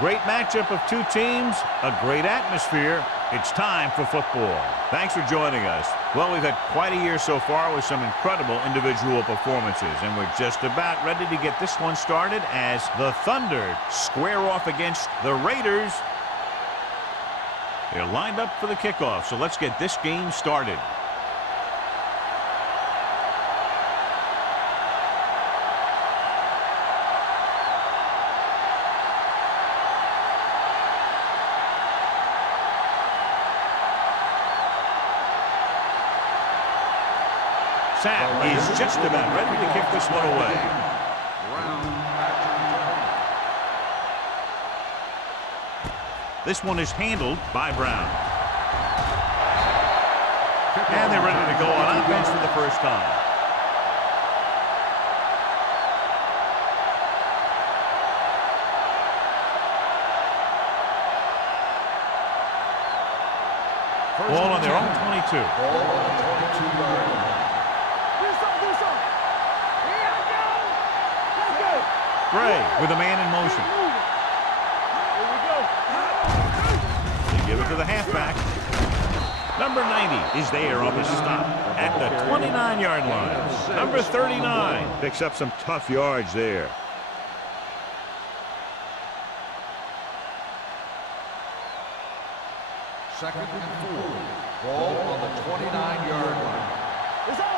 great matchup of two teams, a great atmosphere. It's time for football. Thanks for joining us. Well, we've had quite a year so far with some incredible individual performances, and we're just about ready to get this one started as the Thunder square off against the Raiders. They're lined up for the kickoff, so let's get this game started. Sam is just about ready to kick this one away. This one is handled by Brown. And they're ready to go on offense for the first time. Ball on their own 22. Ball on the 22-yard line. Gray with a man in motion. They give it to the halfback. Number 90 is there on the stop at the 29-yard line. Number 39 picks up some tough yards there. Second and 4. Ball on the 29-yard line. It's on.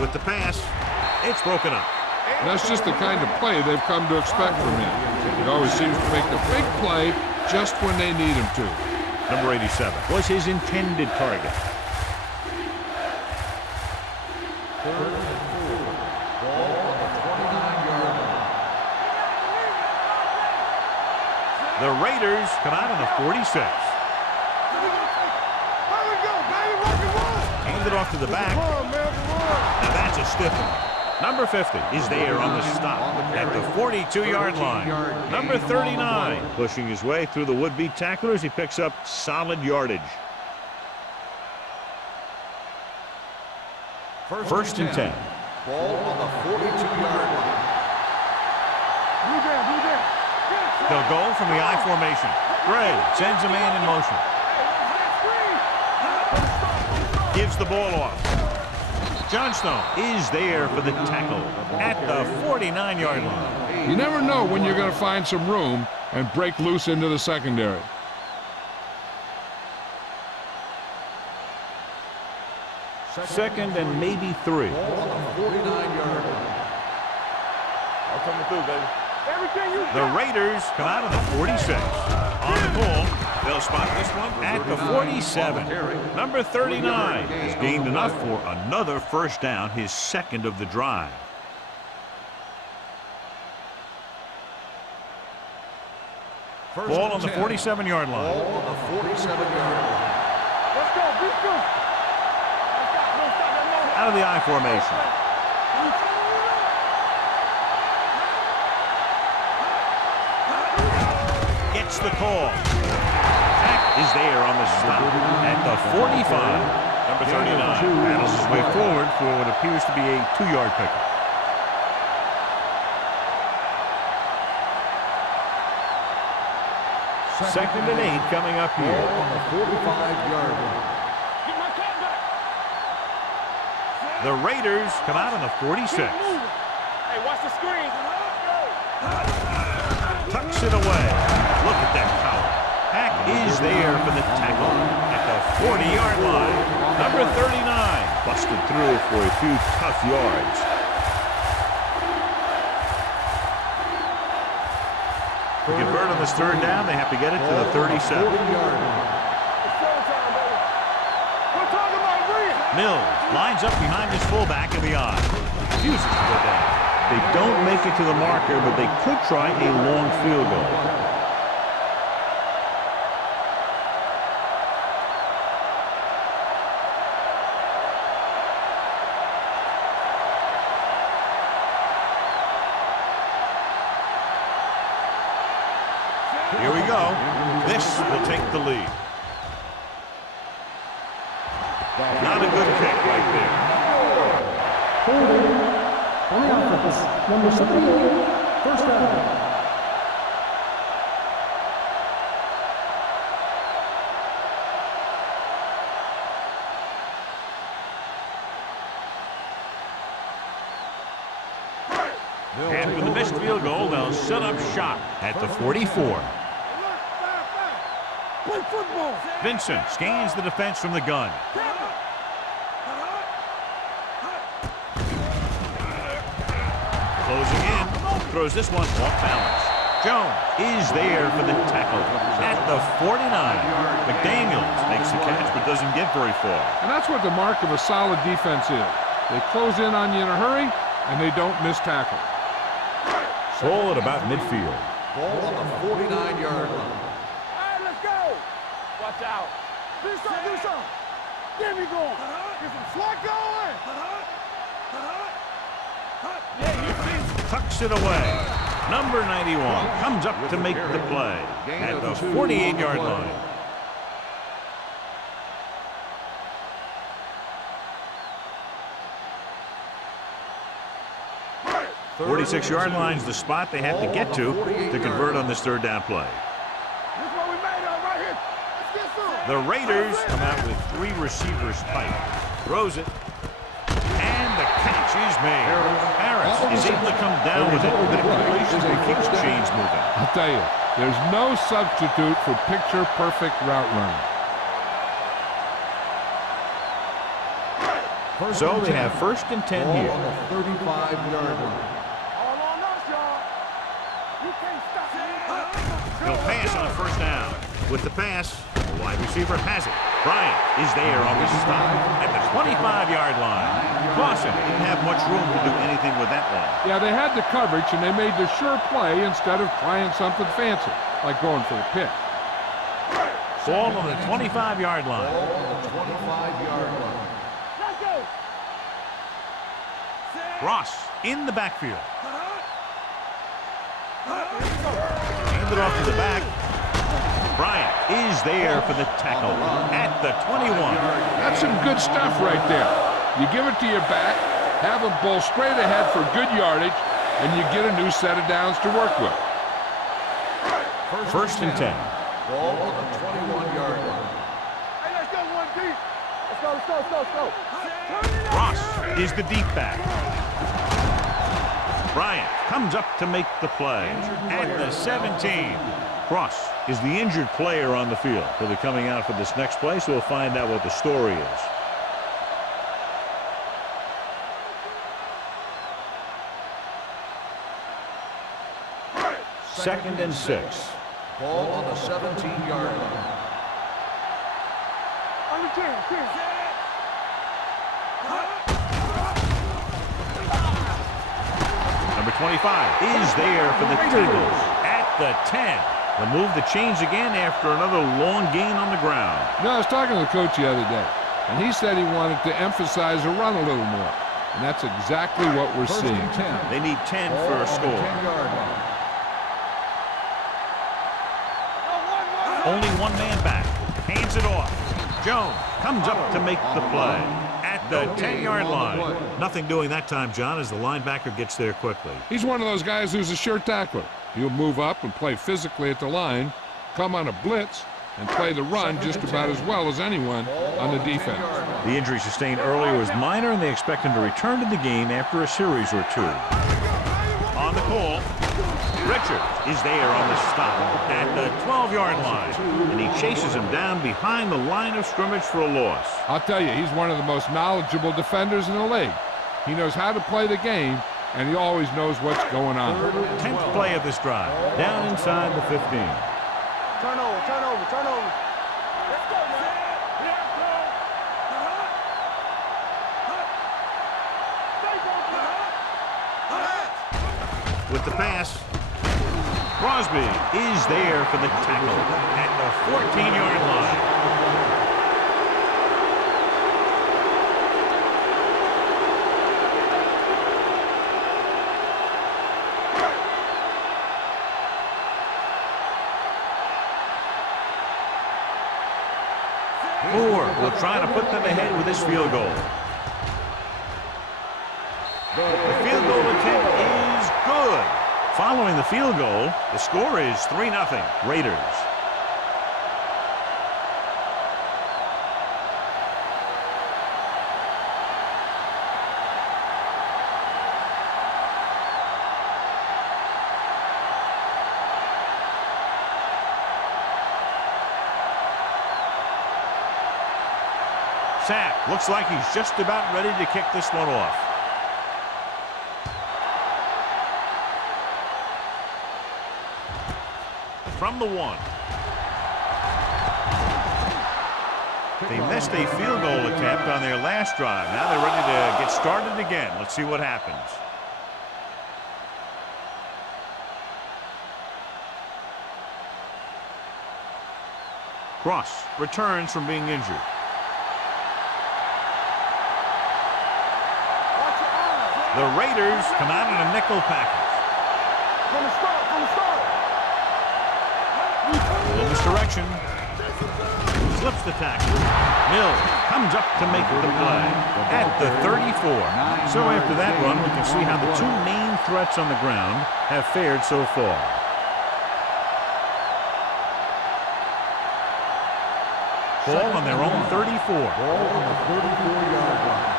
With the pass, it's broken up. That's just the kind of play they've come to expect from him. He always seems to make the big play just when they need him to. Number 87 was his intended target. Third and 4. Ball on the 29-yard line. The Raiders come out on the 46. Hand it off to the back. Now that's a stiff one. Number 50 is there on the stop at the 42-yard line. Number 39 pushing his way through the would-be tacklers. He picks up solid yardage. First and 10. Ball on the 42-yard line. They'll go from the I formation. Gray sends a man in motion. Gives the ball off. Johnstone is there for the tackle at the 49-yard line. You never know when you're going to find some room and break loose into the secondary. Second and maybe 3. Ball on the 49-yard line. I'm coming through, baby. The Raiders come out of the 46. On the call, they'll spot this one at the 47. Number 39 has gained enough for another first down, his second of the drive. Ball on the 47-yard line. Ball on the 47-yard line. Out of the I formation. Gets the call. Pack is there on the stop at the 45. Number 39 battles his way forward for what appears to be a 2-yard pickup. Second and 8 coming up here. Ball on the 45-yard line. The Raiders come out on the 46. Hey, watch the screen. Tucks it away. Look at that power. Pack is there for the tackle at the 40-yard line. Number 39 busted through for a few tough yards. To convert on this third down, they have to get it to the 37. Mills lines up behind his fullback in the I. Refuses to go down. They don't make it to the marker, but they could try a long field goal. Here we go. This will take the lead. Not a good kick right there. On the offense, number 78, first down. And with the missed field goal, they'll set up shop at the 44. Vincent scans the defense from the gun. Closing in, throws this one off balance. Jones is there for the tackle at the 49. McDaniels makes the catch but doesn't get very far. And that's what the mark of a solid defense is. They close in on you in a hurry, and they don't miss tackle. Ball at about midfield. Ball on the 49-yard line. All right, let's go. Watch out. Do something. Get me going. Get some slack going. Yeah, you see. Tucks it away. Number 91 comes up to make the play at the 48-yard line. 46-yard line's the spot they have to get to convert on this third down play. This is what we made of right here. Let's get through. The Raiders come out with 3 receivers tight. Throws it. And the catch is made. Harris is able to come down with it with a completion that keeps the chains moving. I'll tell you, there's no substitute for picture-perfect route running. So they have 1st and 10 Ball here. on the 35-yard line. All on us, y'all. You can't stop me. He'll pass on 1st down. With the pass, the wide receiver has it. Bryant is there on the stop at the 25-yard line. Clausen didn't have much room to do anything with that one. Yeah, they had the coverage, and they made the sure play instead of trying something fancy, like going for the pick. Ball on the 25-yard line. Ball on the 25-yard line. Let's go. Ross in the backfield. Hand it off to the back. Bryant is there for the tackle at the 21. That's some good stuff right there. You give it to your back, have him bowl straight ahead for good yardage, and you get a new set of downs to work with. 1st and 10. Ball on the 21-yard line. Hey, let's go one deep. Let's go. Turn it up. Ross is the deep back. Bryant comes up to make the play at the 17. Ross is the injured player on the field. He'll be coming out for this next play, so we'll find out what the story is. Second and 6. Ball on the 17-yard line. On the 10. Number 25 is there for the tackle at the 10. They'll move the chains again after another long gain on the ground. You know, I was talking to the coach the other day, and he said he wanted to emphasize the run a little more. And that's exactly what we're seeing. They need 10 for a score. 10-yard line. Only one man back. Hands it off. Jones comes up to make the play at the 10-yard line. Nothing doing that time, John, as the linebacker gets there quickly. He's one of those guys who's a sure tackler. He'll move up and play physically at the line, come on a blitz, and play the run just about as well as anyone on the defense. The injury sustained earlier was minor, and they expect him to return to the game after a series or 2. On the call, Richard is there on the stop at the 12-yard line, and he chases him down behind the line of scrimmage for a loss. I'll tell you, he's one of the most knowledgeable defenders in the league. He knows how to play the game, and he always knows what's going on. 10th play of this drive, down inside the 15. Turn over. Let's go, man. With the pass, Crosby is there for the tackle at the 14-yard line. Moore will try to put them ahead with this field goal. The field goal Following the field goal, the score is 3-0 Raiders. Sack. Looks like he's just about ready to kick this one off. From the 1. They missed a field goal attempt on their last drive. Now they're ready to get started again. Let's see what happens. Cross returns from being injured. The Raiders come out in a nickel package. From the start. A little misdirection. Slips the tackle. Mills comes up to make the play at the 34. So after that run, we can see how the two main threats on the ground have fared so far. Ball on their own 34. Ball on the 34-yard line.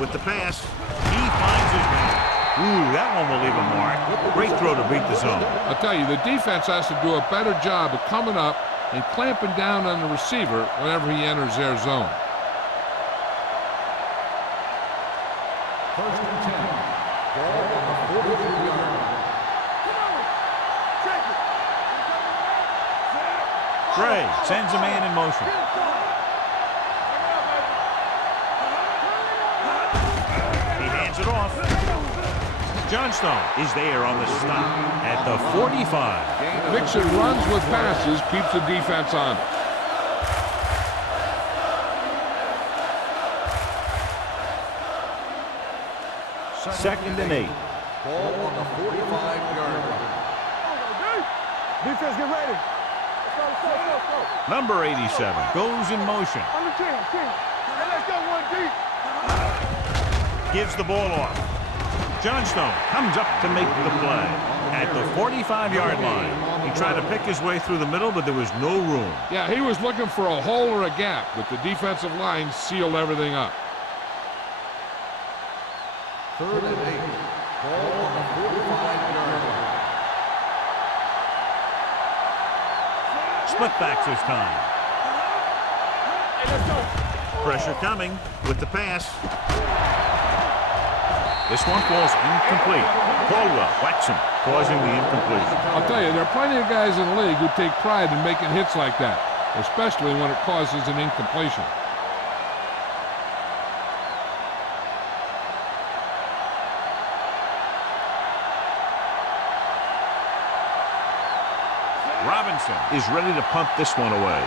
With the pass, he finds his man. Ooh, that one will leave a mark. Great throw to beat the zone. I'll tell you, the defense has to do a better job of coming up and clamping down on the receiver whenever he enters their zone. First and 10. Ball on the 43-yard line. Gray sends a man in motion. It off. Johnstone is there on the stop at the 45. Mixing runs with passes keeps the defense on. Second and 8. Ball on the 45-yard line. Defense, get ready. Let's go. Number 87 goes in motion. On the 10. Hey, let's go one deep. Gives the ball off. Johnstone comes up to make the play at the 45-yard line. He tried to pick his way through the middle, but there was no room. Yeah, he was looking for a hole or a gap, but the defensive line sealed everything up. Third and 8. Ball on the 45-yard line. Split backs this time. Hey, let's go. Pressure coming with the pass. This one falls incomplete. Caldwell whacks him, causing the incompletion. I'll tell you, there are plenty of guys in the league who take pride in making hits like that, especially when it causes an incompletion. Robinson is ready to punt this one away.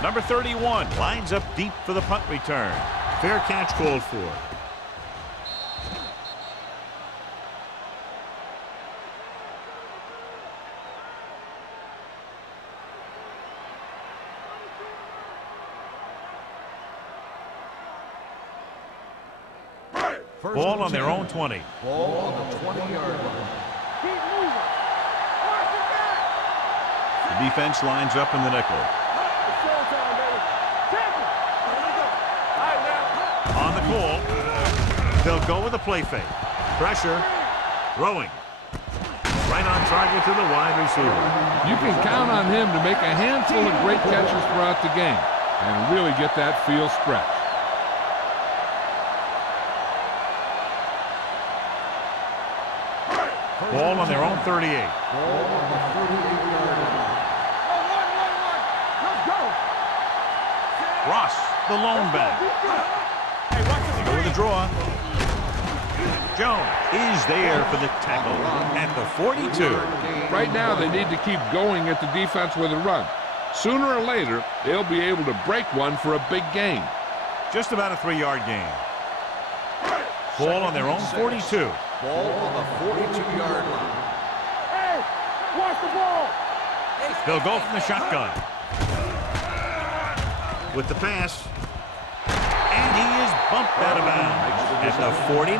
Number 31 lines up deep for the punt return. Fair catch called for. Ball on their own 20. Ball on the 20-yard line. Keep moving. Watch the back. The defense lines up in the nickel. It's showtime, baby. Tackle. All right, now. On the call, they'll go with a play fake. Pressure, throwing. Right on target to the wide receiver. You can count on him to make a handful of great catches throughout the game and really get that field stretch. Ball on their own 38. Ball on the 38-yard line. Let's go. Ross, the lone back. Hey, watch this. They go with the draw. Jones is there for the tackle at the 42. Right now, they need to keep going at the defense with a run. Sooner or later, they'll be able to break one for a big gain. Just about a 3-yard gain. Ball on their own 42. Ball on the 42-yard line. Hey, watch the ball. They'll go from the shotgun. with the pass. And he is bumped out of bounds at the 49.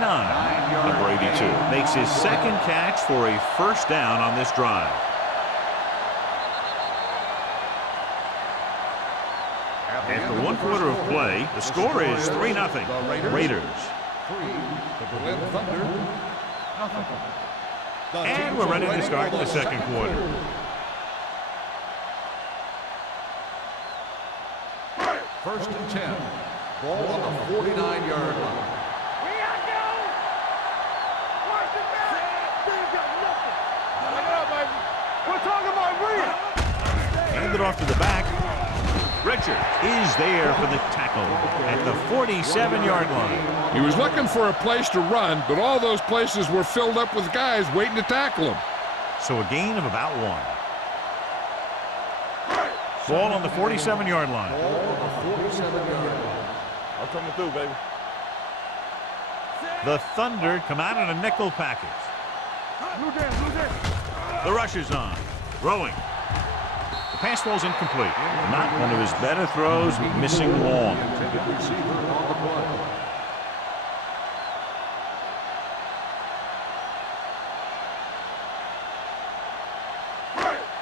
Number 82. Makes his second catch for a first down on this drive. After one quarter of play, the score is 3-0. Raiders. 3, the Berlin Thunder, 0. And we're ready to start the second quarter. First and 10. Ball on the 49-yard line. Here I go. Watch it back. They got nothing. Look it up, baby. We're talking about real. Hand it off to the back. Richards is there for the tackle at the 47-yard line. He was looking for a place to run, but all those places were filled up with guys waiting to tackle him. So a gain of about 1. Ball on the 47-yard line. Ball on the 47-yard line. I'm coming through, baby. The Thunder come out in a nickel package. The rush is on. Throwing. The pass falls incomplete. Not one of his better throws, missing long. Intended receiver on the play.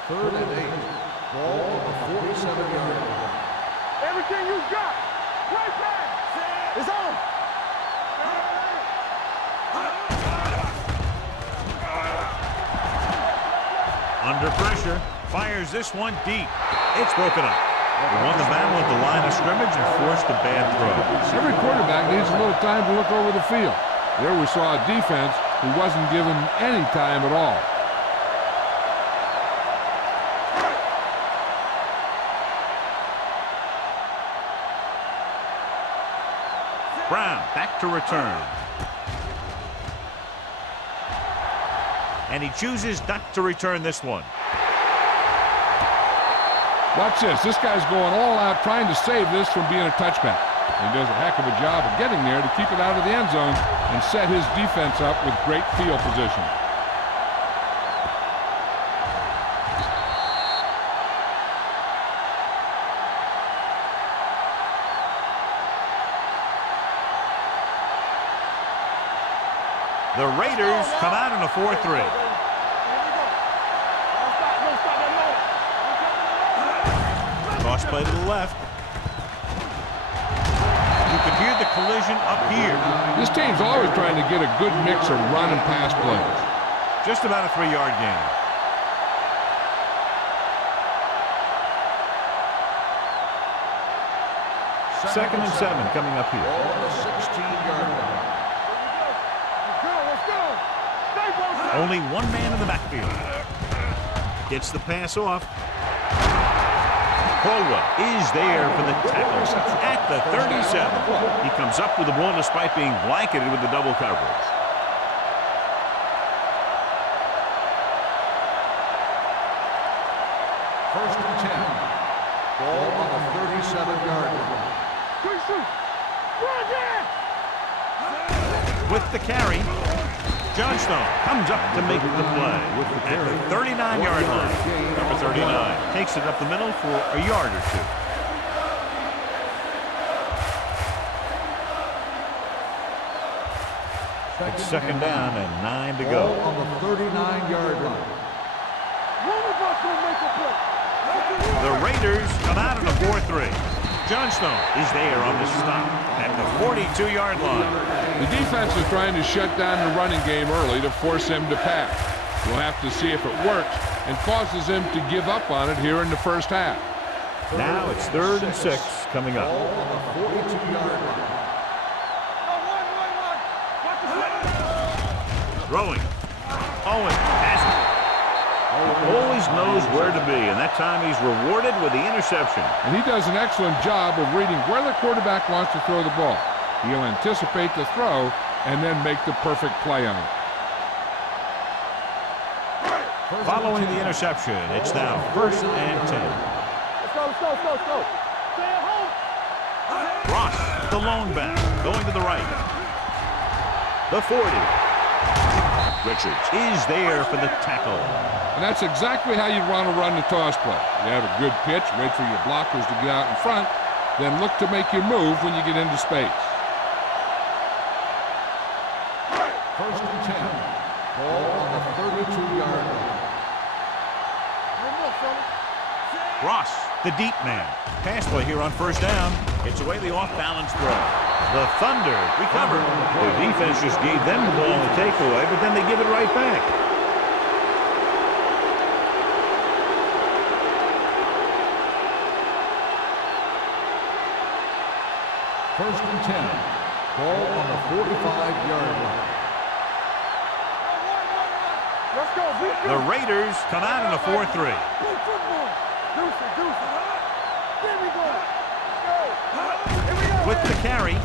Third and 8. Ball on the 47-yard line. Everything you got. Right back. It's on. Under pressure. Fires this one deep. It's broken up. He won the battle at the line of scrimmage and forced a bad throw. Every quarterback needs a little time to look over the field. There we saw a defense who wasn't given any time at all. Brown back to return. And he chooses not to return this one. Watch this. This guy's going all out trying to save this from being a touchback. He does a heck of a job of getting there to keep it out of the end zone and set his defense up with great field position. The Raiders come out in a 4-3. Toss play to the left. You can hear the collision up here. This team's always trying to get a good mix of run and pass plays. Just about a 3-yard gain. Second and 7 coming up here. Ball on the 16-yard line. Only one man in the backfield. Gets the pass off. Caldwell is there for the tackle at the 37. He comes up with the ball despite being blanketed with the double coverage. First and 10. Ball on the 37-yard line. With the carry, Johnstone comes up to make the play at the 39-yard line. Number 39 takes it up the middle for a yard or two. It's second down and 9 to Ball go. on the 39-yard line. The Raiders come out in a 4-3. Johnstone is there on the stop at the 42-yard line. The defense is trying to shut down the running game early to force him to pass. We'll have to see if it works and causes him to give up on it here in the first half. Now it's 3rd and 6 coming up. Ball on the 42-yard line. Throwing. Owen has it. He always knows where to be, and that time he's rewarded with the interception. And he does an excellent job of reading where the quarterback wants to throw the ball. He'll anticipate the throw and then make the perfect play on it. Following the interception, it's now 1st and 10. Let's go. Stay at home. Ross, the lone back, going to the right. The 40. Richards is there for the tackle. And that's exactly how you want to run the toss play. You have a good pitch, wait for your blockers to get out in front, then look to make your move when you get into space. First and 10. Ball on the 32-yard line. Ross, the deep man. Pass play here on first down. It's away the off-balance throw. The Thunder recover. The defense just gave them the ball in the takeaway, but then they give it right back. First and 10. Ball on the 45-yard line. Let's go. The Raiders come out in a 4-3. Play football. Deuce. There we go. Here we go. With the carry,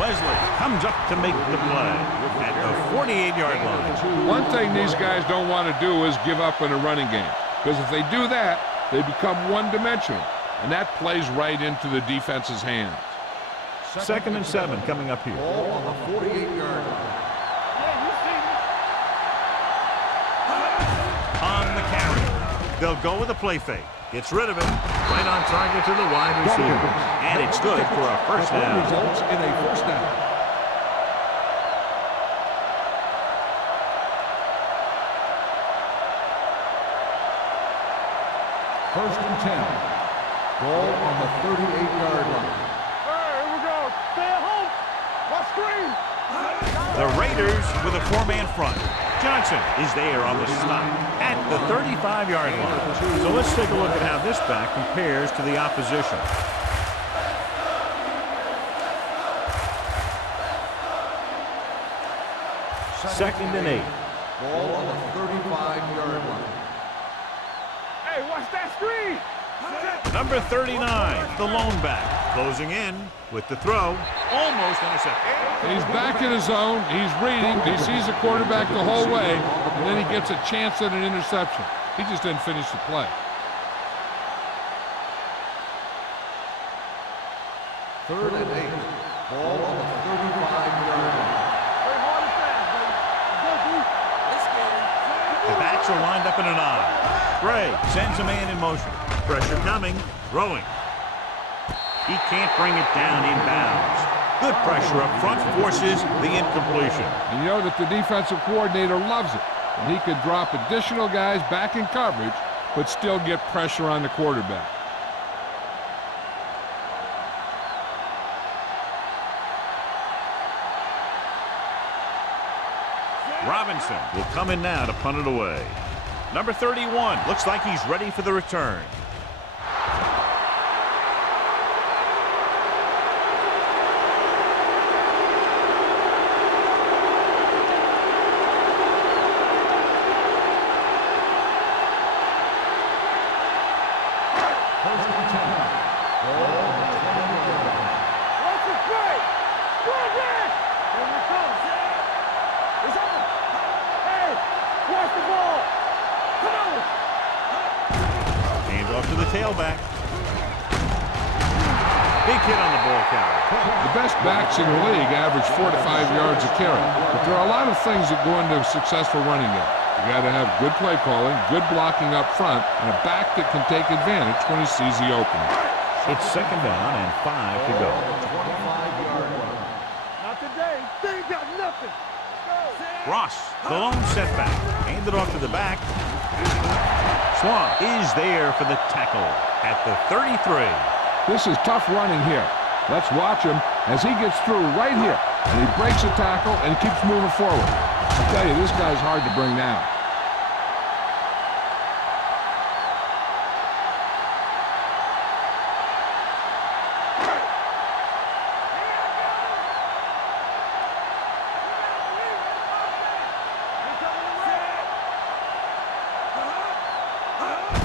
Wesley comes up to make the play at the 48-yard line. One thing these guys don't want to do is give up in a running game, because if they do that, they become one-dimensional, and that plays right into the defense's hands. Second and 7 coming up here. Ball on the 48-yard line. On the carry, they'll go with a play fake. Gets rid of it. Right on target to the wide receiver. And it's good for a first down. Results in a first down. First and 10. Ball on the 38-yard line. Here we go. Stay at home. Let's screen. The Raiders with a 4-man front. Johnson is there on the stop at the 35-yard line. So let's take a look at how this back compares to the opposition. Second and 8. Ball on the 35-yard line. Hey, watch that screen. Number 39, the lone back, closing in with the throw, almost intercepted. He's back in his zone. He's reading. He sees the quarterback the whole way, and then he gets a chance at an interception. He just didn't finish the play. Third and 8. Ball on the 35-yard line. Play hard and fast, baby. Let's go, The backs are lined up in an I. Gray sends a man in motion. Pressure coming, throwing. He can't bring it down inbounds. Good pressure up front forces the incompletion. And you know that the defensive coordinator loves it. And he could drop additional guys back in coverage, but still get pressure on the quarterback. Robinson will come in now to punt it away. Number 31 looks like he's ready for the return. First and 10. Ball on the 20-yard line. Watch it play. Go again. Here we go. It's on. Hey, watch the ball. Come on. Hand off to the tailback. Big hit on the ball carrier. The best backs in the league average 4 to 5 yards a carry. But there are a lot of things that go into a successful running game. You got to have good play calling, good blocking up front, and a back that can take advantage when he sees the opening. It's second down and 5 to go. 25-yard line. Not today. They ain't got nothing. Let's go. Ross, the lone setback. Handed off to the back. Swan is there for the tackle at the 33. This is tough running here. Let's watch him as he gets through right here. And he breaks a tackle and keeps moving forward. I tell you, this guy's hard to bring down.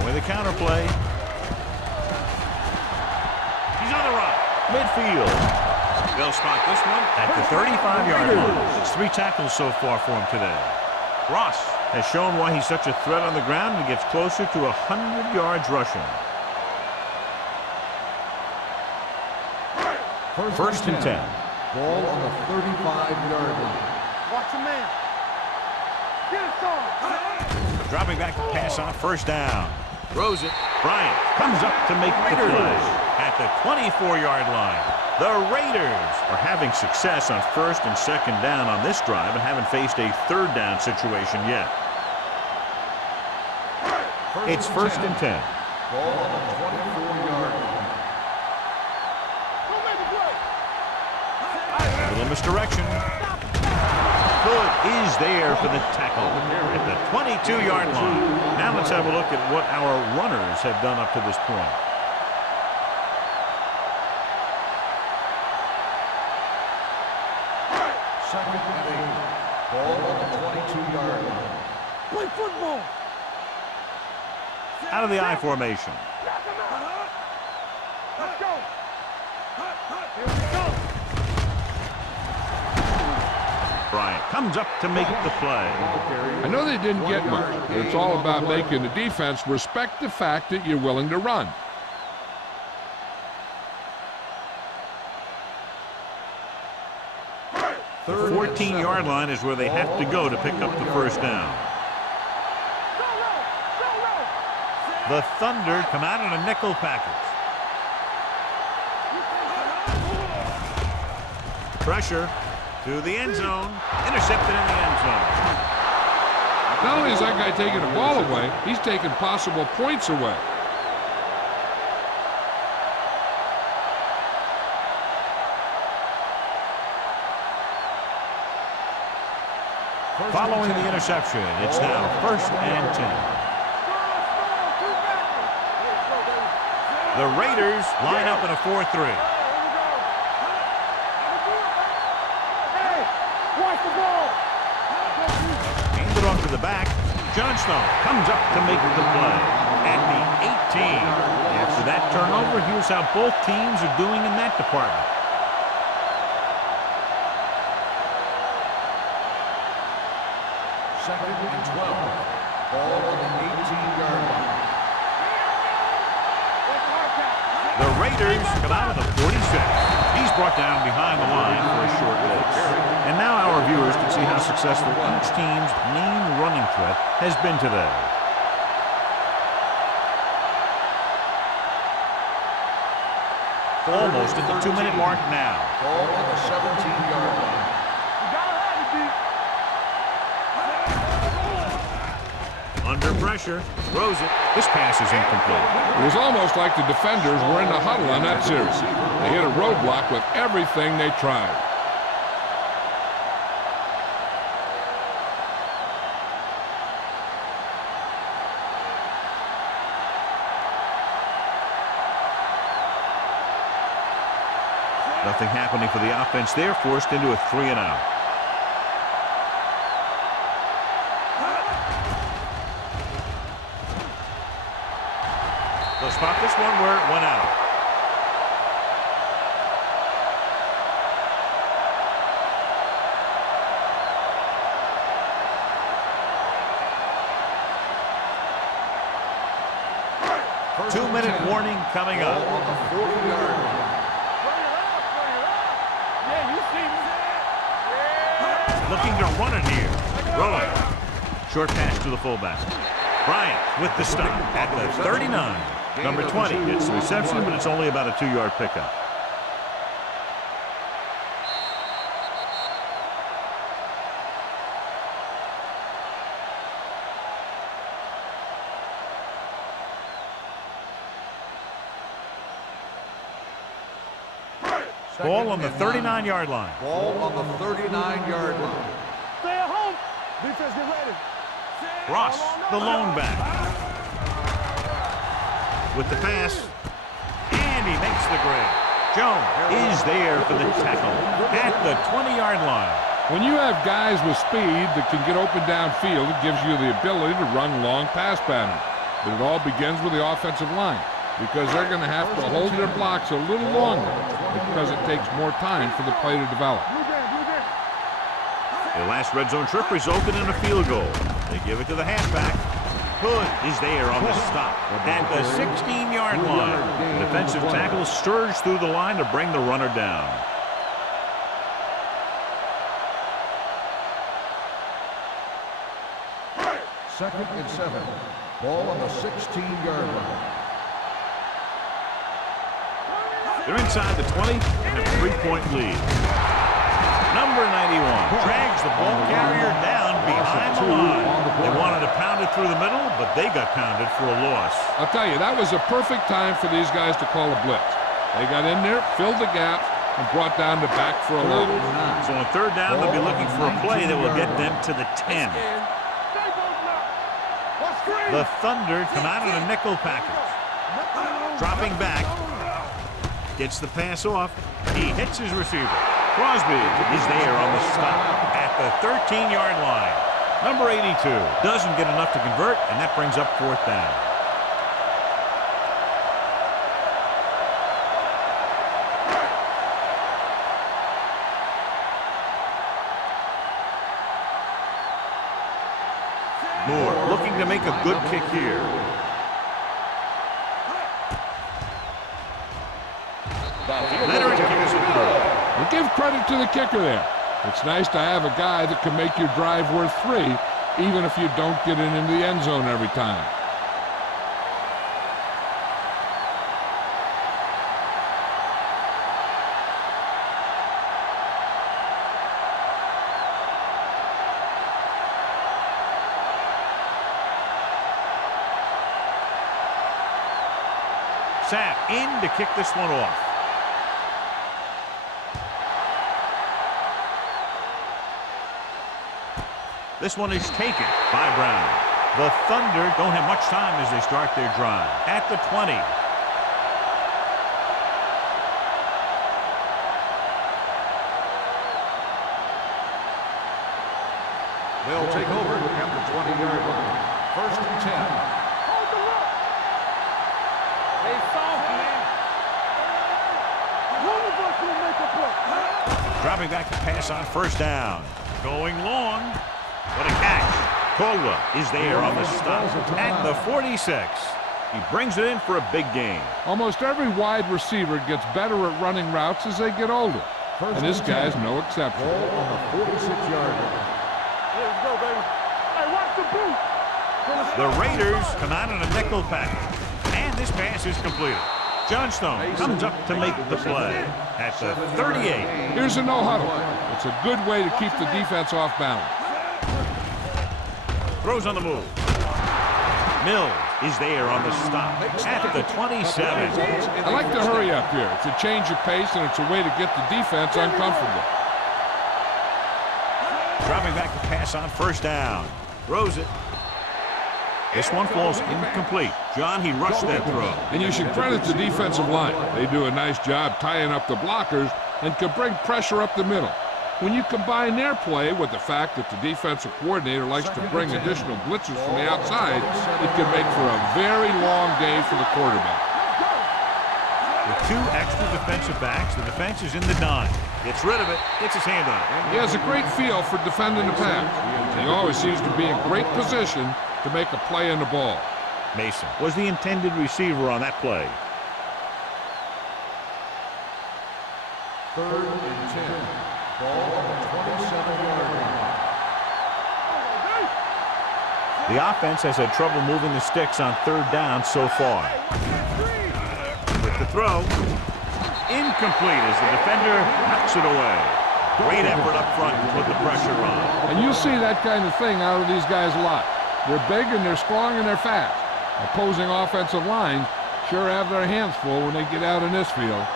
With a counter play. He's on the run. Midfield. They'll spot this one at the 35-yard line. It's 3 tackles so far for him today. Ross has shown why he's such a threat on the ground and gets closer to 100 yards rushing. First and 10. Ball on the 35-yard line. Watch the man. Get it, son. Dropping back to pass on first down. Throws it. Bryant comes up to make the play. at the 24-yard line. The Raiders are having success on first and second down on this drive and haven't faced a third down situation yet. It's first and 10. Ball on the 24-yard line. A little misdirection. Hood is there for the tackle at the 22-yard line. Now let's have a look at what our runners have done up to this point. Second and 8. Ball on the 22-yard line. Play football. Out of the I formation. Let's go. Here we go. Bryant comes up to make the play. I know they didn't get much, but it's all about making the defense respect the fact that you're willing to run. The 14-yard line is where they have to go to pick up the first down. The Thunder come out in a nickel package. Pressure to the end zone. Intercepted in the end zone. Not only is that guy taking the ball away, he's taking possible points away. Following the interception, it's now first and 10. The Raiders line up in a 4-3. Watch the ball. Hand it off to the back. Johnstone comes up to make the play at the 18. After that turnover, here's how both teams are doing in that department. Second and 12. Ball on the 18-yard line. The Raiders come out of the 46. He's brought down behind the line for a short loss. And now our viewers can see how successful each team's main running threat has been today. Almost at the 2-minute mark now. Ball on the 17-yard line. Under pressure, throws it. This pass is incomplete. It was almost like the defenders were in the huddle on that series. They hit a roadblock with everything they tried. Nothing happening for the offense. They're forced into a 3-and-out. They'll spot this one where it went out. Two-minute warning coming up. Ball on the 40-yard line. Looking to run it here. Rolling. Short pass to the fullback. Bryant with the stop at the 39. Number 20 gets the reception, but it's only about a 2-yard pickup. Ball on the 39-yard line. Ball on the 39-yard line. Stay at home. Defense, get ready. Ross, the lone back. With the pass, and he makes the grab. Jones is there for the tackle at the 20-yard line. When you have guys with speed that can get open downfield, it gives you the ability to run long pass patterns. But it all begins with the offensive line, because they're going to have to hold their blocks a little longer because it takes more time for the play to develop. The last red zone trip resulted in a field goal. They give it to the halfback. Hood is there on the stop at the 16-yard line. The defensive tackle surged through the line to bring the runner down. Second and 7. Ball on the 16-yard line. They're inside the 20 and a 3-point lead. Number 91 drags the ball carrier down behind the line. They wanted to pound it through the middle, but they got pounded for a loss. I'll tell you, that was a perfect time for these guys to call a blitz. They got in there, filled the gap, and brought down the back for a loss. So on third down, they'll be looking for a play that will get them to the 10. The Thunder come out in a nickel package. Dropping back. Gets the pass off. He hits his receiver. Crosby is there on the stop at the 13-yard line. Number 82 doesn't get enough to convert, and that brings up fourth down. Moore looking to make a good kick here. Leonard kicks it through. And give credit to the kicker there. It's nice to have a guy that can make your drive worth 3, even if you don't get it into the end zone every time. Sapp in to kick this one off. This one is taken by Brown. The Thunder don't have much time as they start their drive. At the 20. They'll take over at the 20-yard line. First and 10. Hold the rock. Hey, soft, man. One of us will make a play. Dropping back to pass on first down. Going long. What a catch. Caldwell is there on the stop at the 46. He brings it in for a big gain. Almost every wide receiver gets better at running routes as they get older. And this guy's no exception. Ball on the 46-yard line. Let's go, baby. Hey, watch the boot. The Raiders come out in a nickel package. And this pass is completed. Johnstone comes up to make the play at the 38. Here's a no-huddle. It's a good way to keep the defense off balance. Throws on the move. Mills is there on the stop at the 27. I like to hurry up here. It's a change of pace, and it's a way to get the defense uncomfortable. Dropping back to pass on first down. Throws it. This one falls incomplete. John, he rushed that throw. And you should credit the defensive line. They do a nice job tying up the blockers and can bring pressure up the middle. When you combine their play with the fact that the defensive coordinator likes to bring additional blitzers from the outside, it can make for a very long day for the quarterback. With 2 extra defensive backs, the defense is in the dime. Gets rid of it, gets his hand on it. He has a great feel for defending the pass. He always seems to be in great position to make a play on the ball. Mason was the intended receiver on that play. Third and 10. Ball on the 27-yard line. The offense has had trouble moving the sticks on third down so far. With the throw, incomplete as the defender knocks it away. Great effort up front to put the pressure on. And you see that kind of thing out of these guys a lot. They're big and they're strong and they're fast. Opposing offensive lines sure have their hands full when they get out in this field.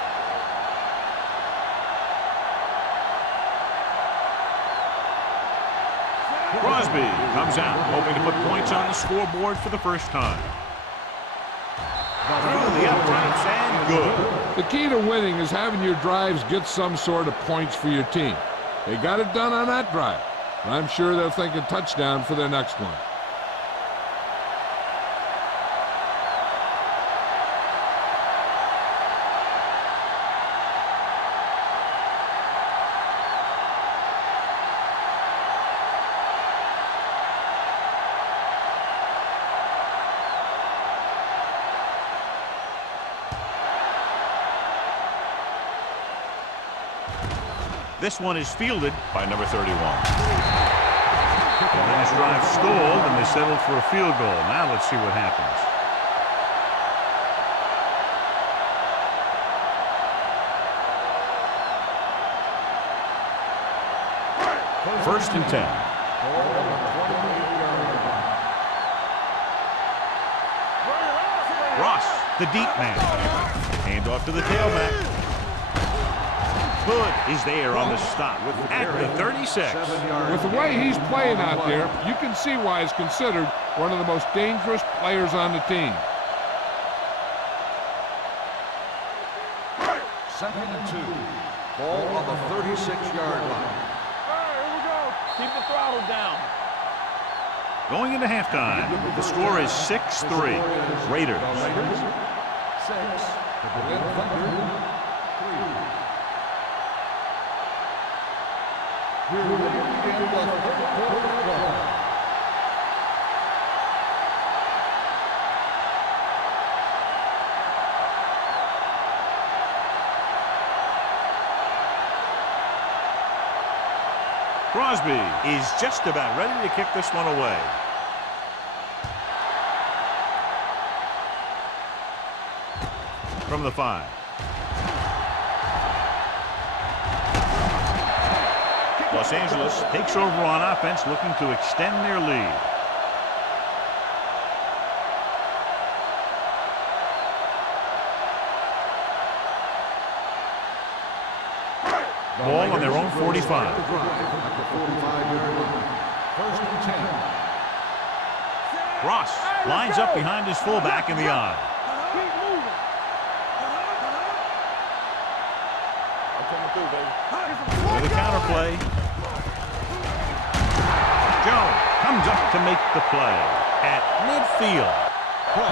Crosby comes out, hoping to put points on the scoreboard for the first time. Through the up-times and good. The key to winning is having your drives get some sort of points for your team. They got it done on that drive. And I'm sure they're thinking touchdown for their next one. This one is fielded by number 31. The last drive stalled, and they settled for a field goal. Now let's see what happens. First and 10. Ball on the 28-yard line. Ross, the deep man. Hand off to the tailback. Hood is there on the stop at the 36. With the way he's playing out there, you can see why he's considered one of the most dangerous players on the team. Second and 2. Ball on the 36-yard line. Here we go. Keep the throttle down. Going into halftime, the score is 6-3. Raiders. 6. The Berlin Thunder, 3. We're ready to begin the third quarter. Crosby is just about ready to kick this one away. From the 5. Los Angeles takes over on offense, looking to extend their lead. Ball on their own 45. At the 45-yard line. First and 10. Ross lines up behind his fullback in the eye. Keep moving. I'm coming through, baby. With a counter play. Jones comes up to make the play at midfield.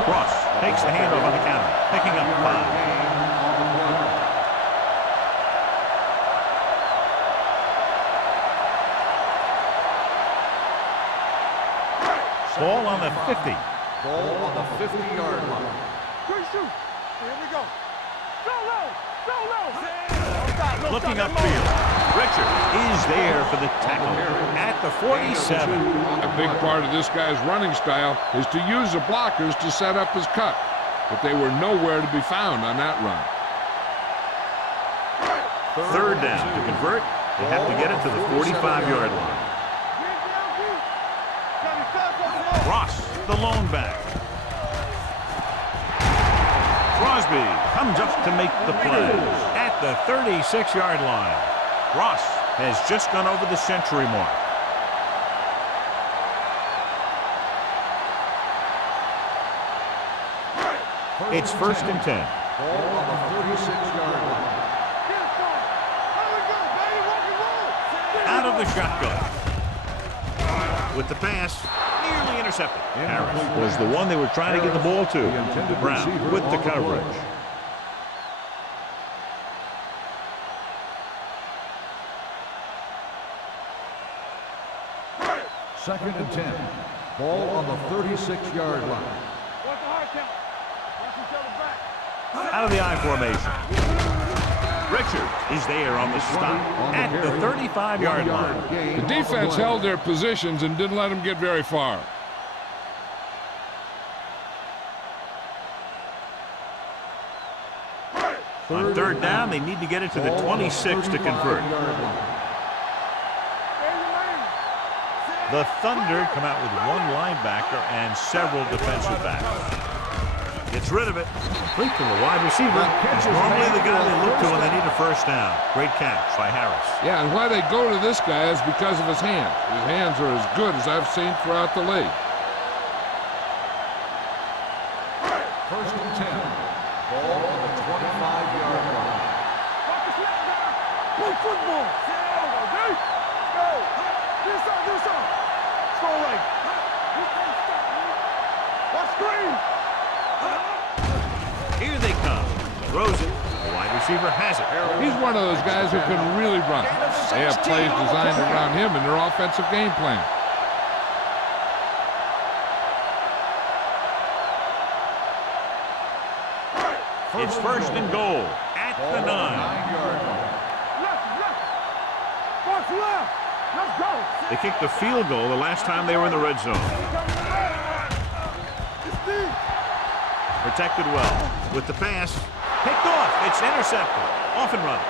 Ross takes the handoff on the counter, picking up 5. Ball on the 50. Ball on the 50-yard line. Good shoot. Here we go. Go low. Go low. Looking upfield. Richard is there for the tackle at the 47. A big part of this guy's running style is to use the blockers to set up his cut, but they were nowhere to be found on that run. Third down to convert. They have to get it to the 45-yard line. Ross, the lone back. Crosby comes up to make the play at the 36-yard line. Ross has just gone over the century mark. It's first and 10. Ball on the 46-yard line. Out of the shotgun. With the pass, nearly intercepted. Harris was the one they were trying to get the ball to. Brown with the coverage. Second and 10. Ball on the 36-yard line. Watch the hard count. Watch each other back. Out of the I formation. Richard is there on the stop at the 35-yard line. The defense held their positions and didn't let them get very far. On third down, they need to get it to the 26 to convert. The Thunder come out with one linebacker and several defensive backs. Gets rid of it. Complete to the wide receiver. He's normally the guy they look to when they need a first down. Great catch by Harris. Yeah, and why they go to this guy is because of his hands. His hands are as good as I've seen throughout the league. First and 10. Ball on the 25-yard line. Play football. Go. This on. Throw right. Watch screen. Here they come. Throws it. The wide receiver has it. He's one of those guys who can really run. They have plays designed around him in their offensive game plan. It's first and goal at the 9. 9-yard line. Left. Watch left. Let's go. They kicked the field goal the last time they were in the red zone. It's deep. Protected well. With the pass. Picked off. It's intercepted. Off and running.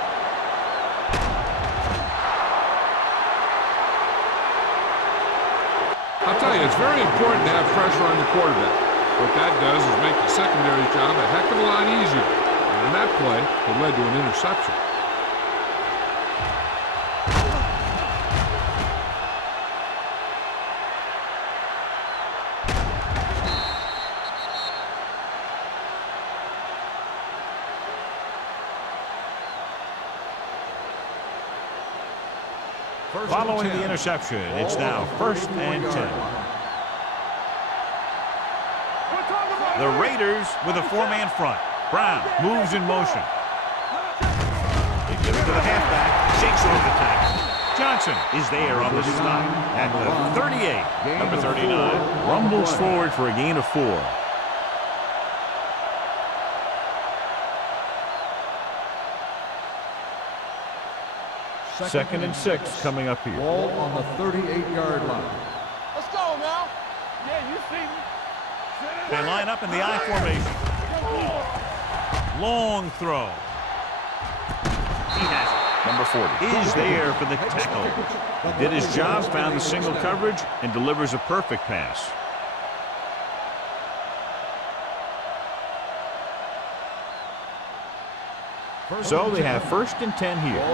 It's very important to have pressure on the quarterback. What that does is make the secondary job a heck of a lot easier. And in that play, it led to an interception. Following the interception, it's now 1st and 10. The Raiders with a 4-man front. Brown moves in motion. They give it to the halfback. Shakes off the tackle. Johnson is there on the stop at the 38. Number 39 rumbles forward for a gain of 4. Second and 6 coming up here. Ball on the 38-yard line. Let's go now. Yeah, you see me. They line up in the I formation. Long throw. He has it. Number 40 is there for the tackle. He did his job, found the single coverage, and delivers a perfect pass. So they have 1st and 10 here.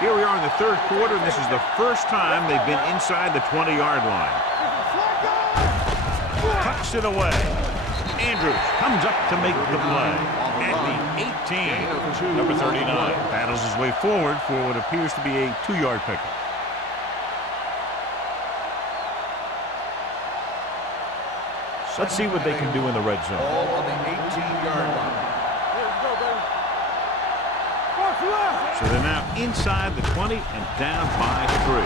Here we are in the 3rd quarter, and this is the first time they've been inside the 20-yard line. Tucks it away. Andrews comes up to make the play at the 18. Number 39 battles his way forward for what appears to be a 2-yard pickup. Let's see what they can do in the red zone. Ball on the 18-yard line. So they're now inside the 20 and down by 3.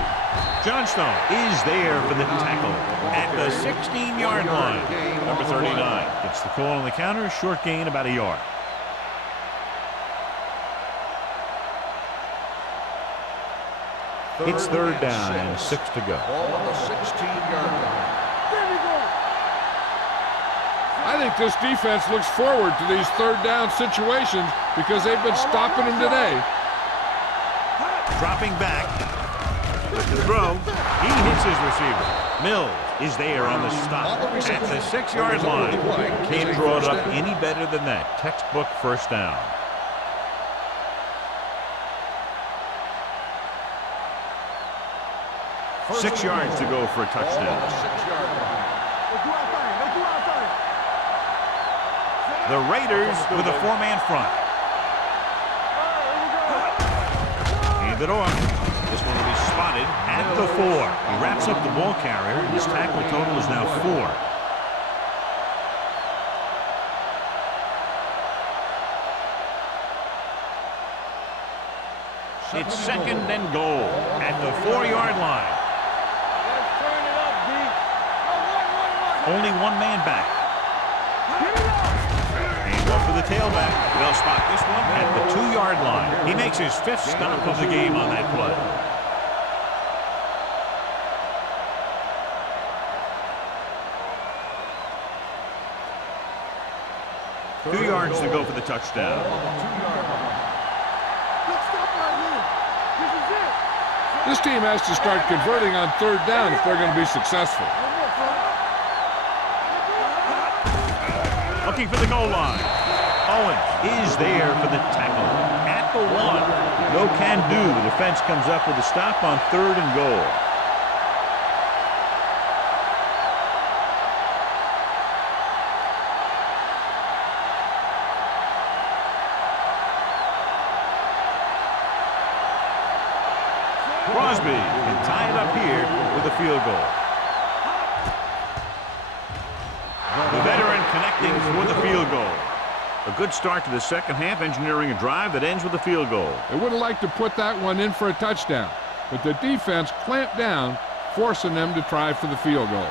Johnstone is there for the tackle at the 16-yard line. Number 39 gets the call on the counter. Short gain, about a yard. It's 3rd down and 6 to go. Ball on the 16-yard line. I think this defense looks forward to these 3rd down situations because they've been stopping them today. Dropping back with the throw. He hits his receiver. Mills is there on the stop at the 6-yard line. Can't draw it up any better than that. Textbook 1st down. Six yards to go for a touchdown. The Raiders with a 4-man front. Hand it off. This one will be spotted at the 4. He wraps up the ball carrier. His tackle total is now 4. It's 2nd and goal at the 4-yard line. Only 1 man back. Hand off to the tailback. They'll spot this one at the 2-yard line. He makes his 5th stop of the game on that play. Two yards to go for the touchdown. This team has to start converting on 3rd down if they're going to be successful. Looking for the goal line. Owens is there for the tackle at the 1. No can do. The defense comes up with a stop on 3rd and goal. Crosby can tie it up here with a field goal. The veteran connecting for the field goal. A good start to the second half, engineering a drive that ends with a field goal. They would have liked to put that one in for a touchdown, but the defense clamped down, forcing them to try for the field goal.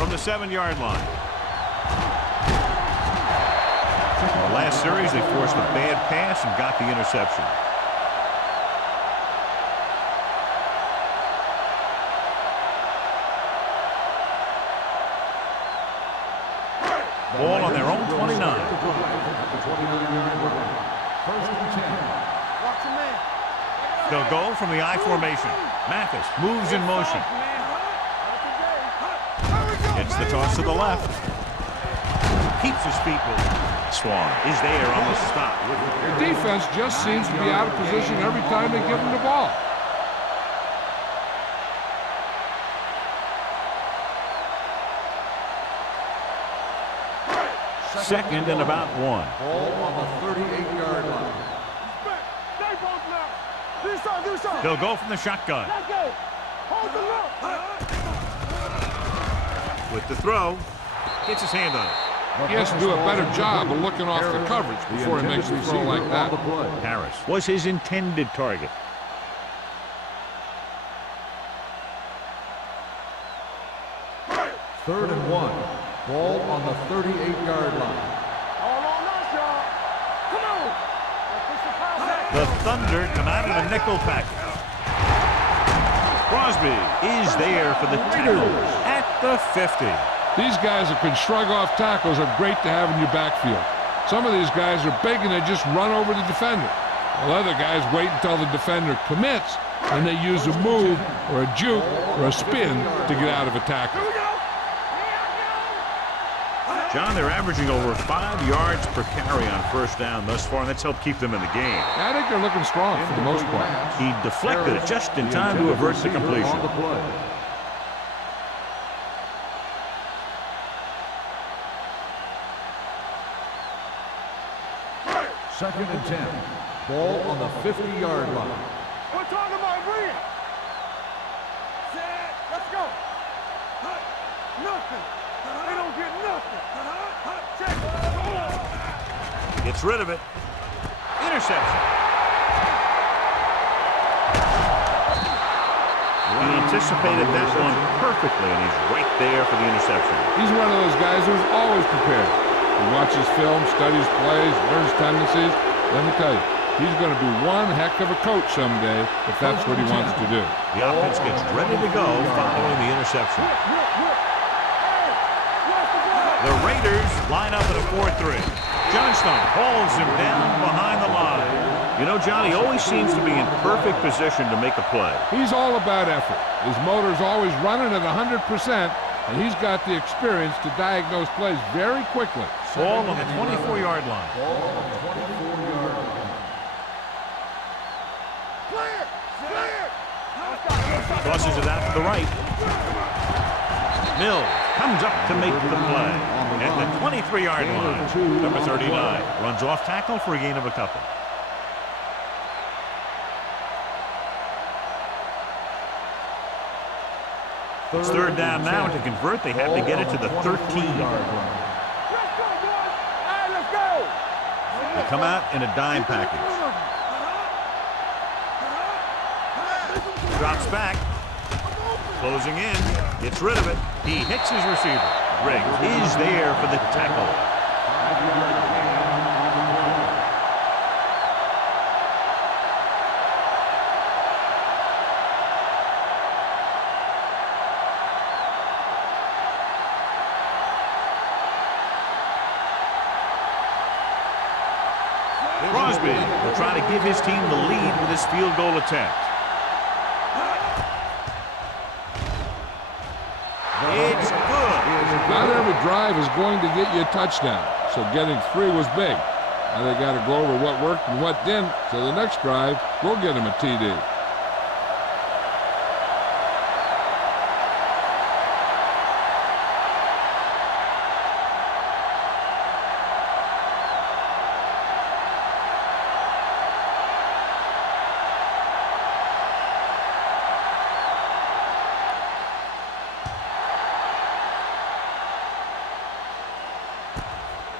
from the 7-yard line. In the last series, they forced a bad pass and got the interception. Ball on their own 29. They'll go from the I formation. Mathis moves in motion. Gets the toss to the left. Keeps his feet moving. Swan is there on the stop. Their defense just seems to be out of position every time they give them the ball. Second and about 1. Ball on the 38-yard line. They'll go from the shotgun. With the throw, gets his hand on it. He has to do a better job of looking off the coverage before he makes a throw like that. Harris was his intended target. Third and 1. Ball on the 38-yard line. The Thunder come out in a nickel package. Crosby is there for the tackle at the 50. These guys that can shrug off tackles are great to have in your backfield. Some of these guys are big and they just run over the defender. While other guys wait until the defender commits and they use a move or a juke or a spin to get out of a tackle. John, they're averaging over 5 yards per carry on first down thus far, and that's helped keep them in the game. I think they're looking strong for the most part. He deflected it just in time to avert the completion. Second and 10. Ball on the 50-yard line. We're talking about Reed. Let's go. Nothing. They don't get nothing. Gets rid of it. Interception. He anticipated that one perfectly, and he's right there for the interception. He's one of those guys who's always prepared. He watches film, studies plays, learns tendencies. Let me tell you, he's going to be one heck of a coach someday if that's what he wants to do. The offense gets ready to go following the interception. The Raiders line up at a 4-3. Johnstone holds him down behind the line. You know, John, he always seems to be in perfect position to make a play. He's all about effort. His motor's always running at 100%, and he's got the experience to diagnose plays very quickly. Ball on the 24-yard line. Ball on the 24-yard line. Tosses it out to the right. Mills comes up to make the play. At the 23-yard line, number 39 runs off tackle for a gain of a couple. It's third down now. To convert, they have to get it to the 13-yard line. They come out in a dime package. Drops back. Closing in. Gets rid of it. He hits his receiver. Riggs is there for the tackle. Crosby will try to give his team the lead with his field goal attempt. It's good. Not every drive is going to get you a touchdown, so getting 3 was big. Now they got to go over what worked and what didn't, so the next drive will get him a TD.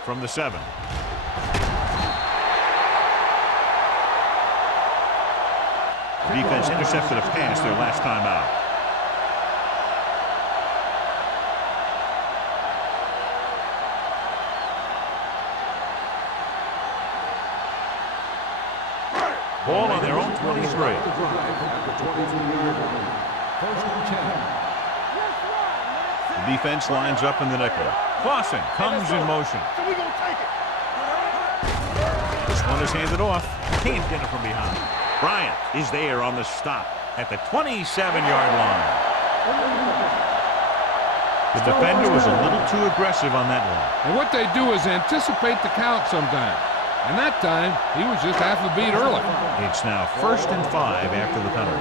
From the 7. Defense intercepted a pass their last time out. Ball on their own 23. At the 23-yard line. First and 10. The defense lines up in the nickel. Clausen comes in motion. So we gonna take it. This one is handed off. Can't get it from behind. Bryant is there on the stop at the 27-yard line. The defender was a little too aggressive on that one. And what they do is anticipate the count sometimes. And that time, he was just half a beat early. It's now 1st and 5 after the penalty.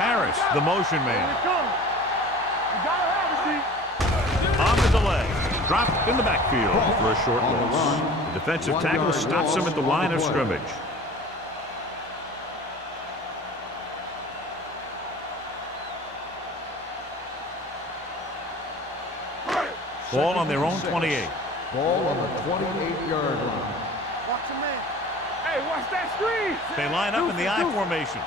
Harris, the motion man. On the delay. Dropped in the backfield for a short loss. The defensive tackle stops him at the line of scrimmage. Ball on their own 28. Ball on the 28-yard line. Watch your man. Hey, watch that screen. They line up in the I formation.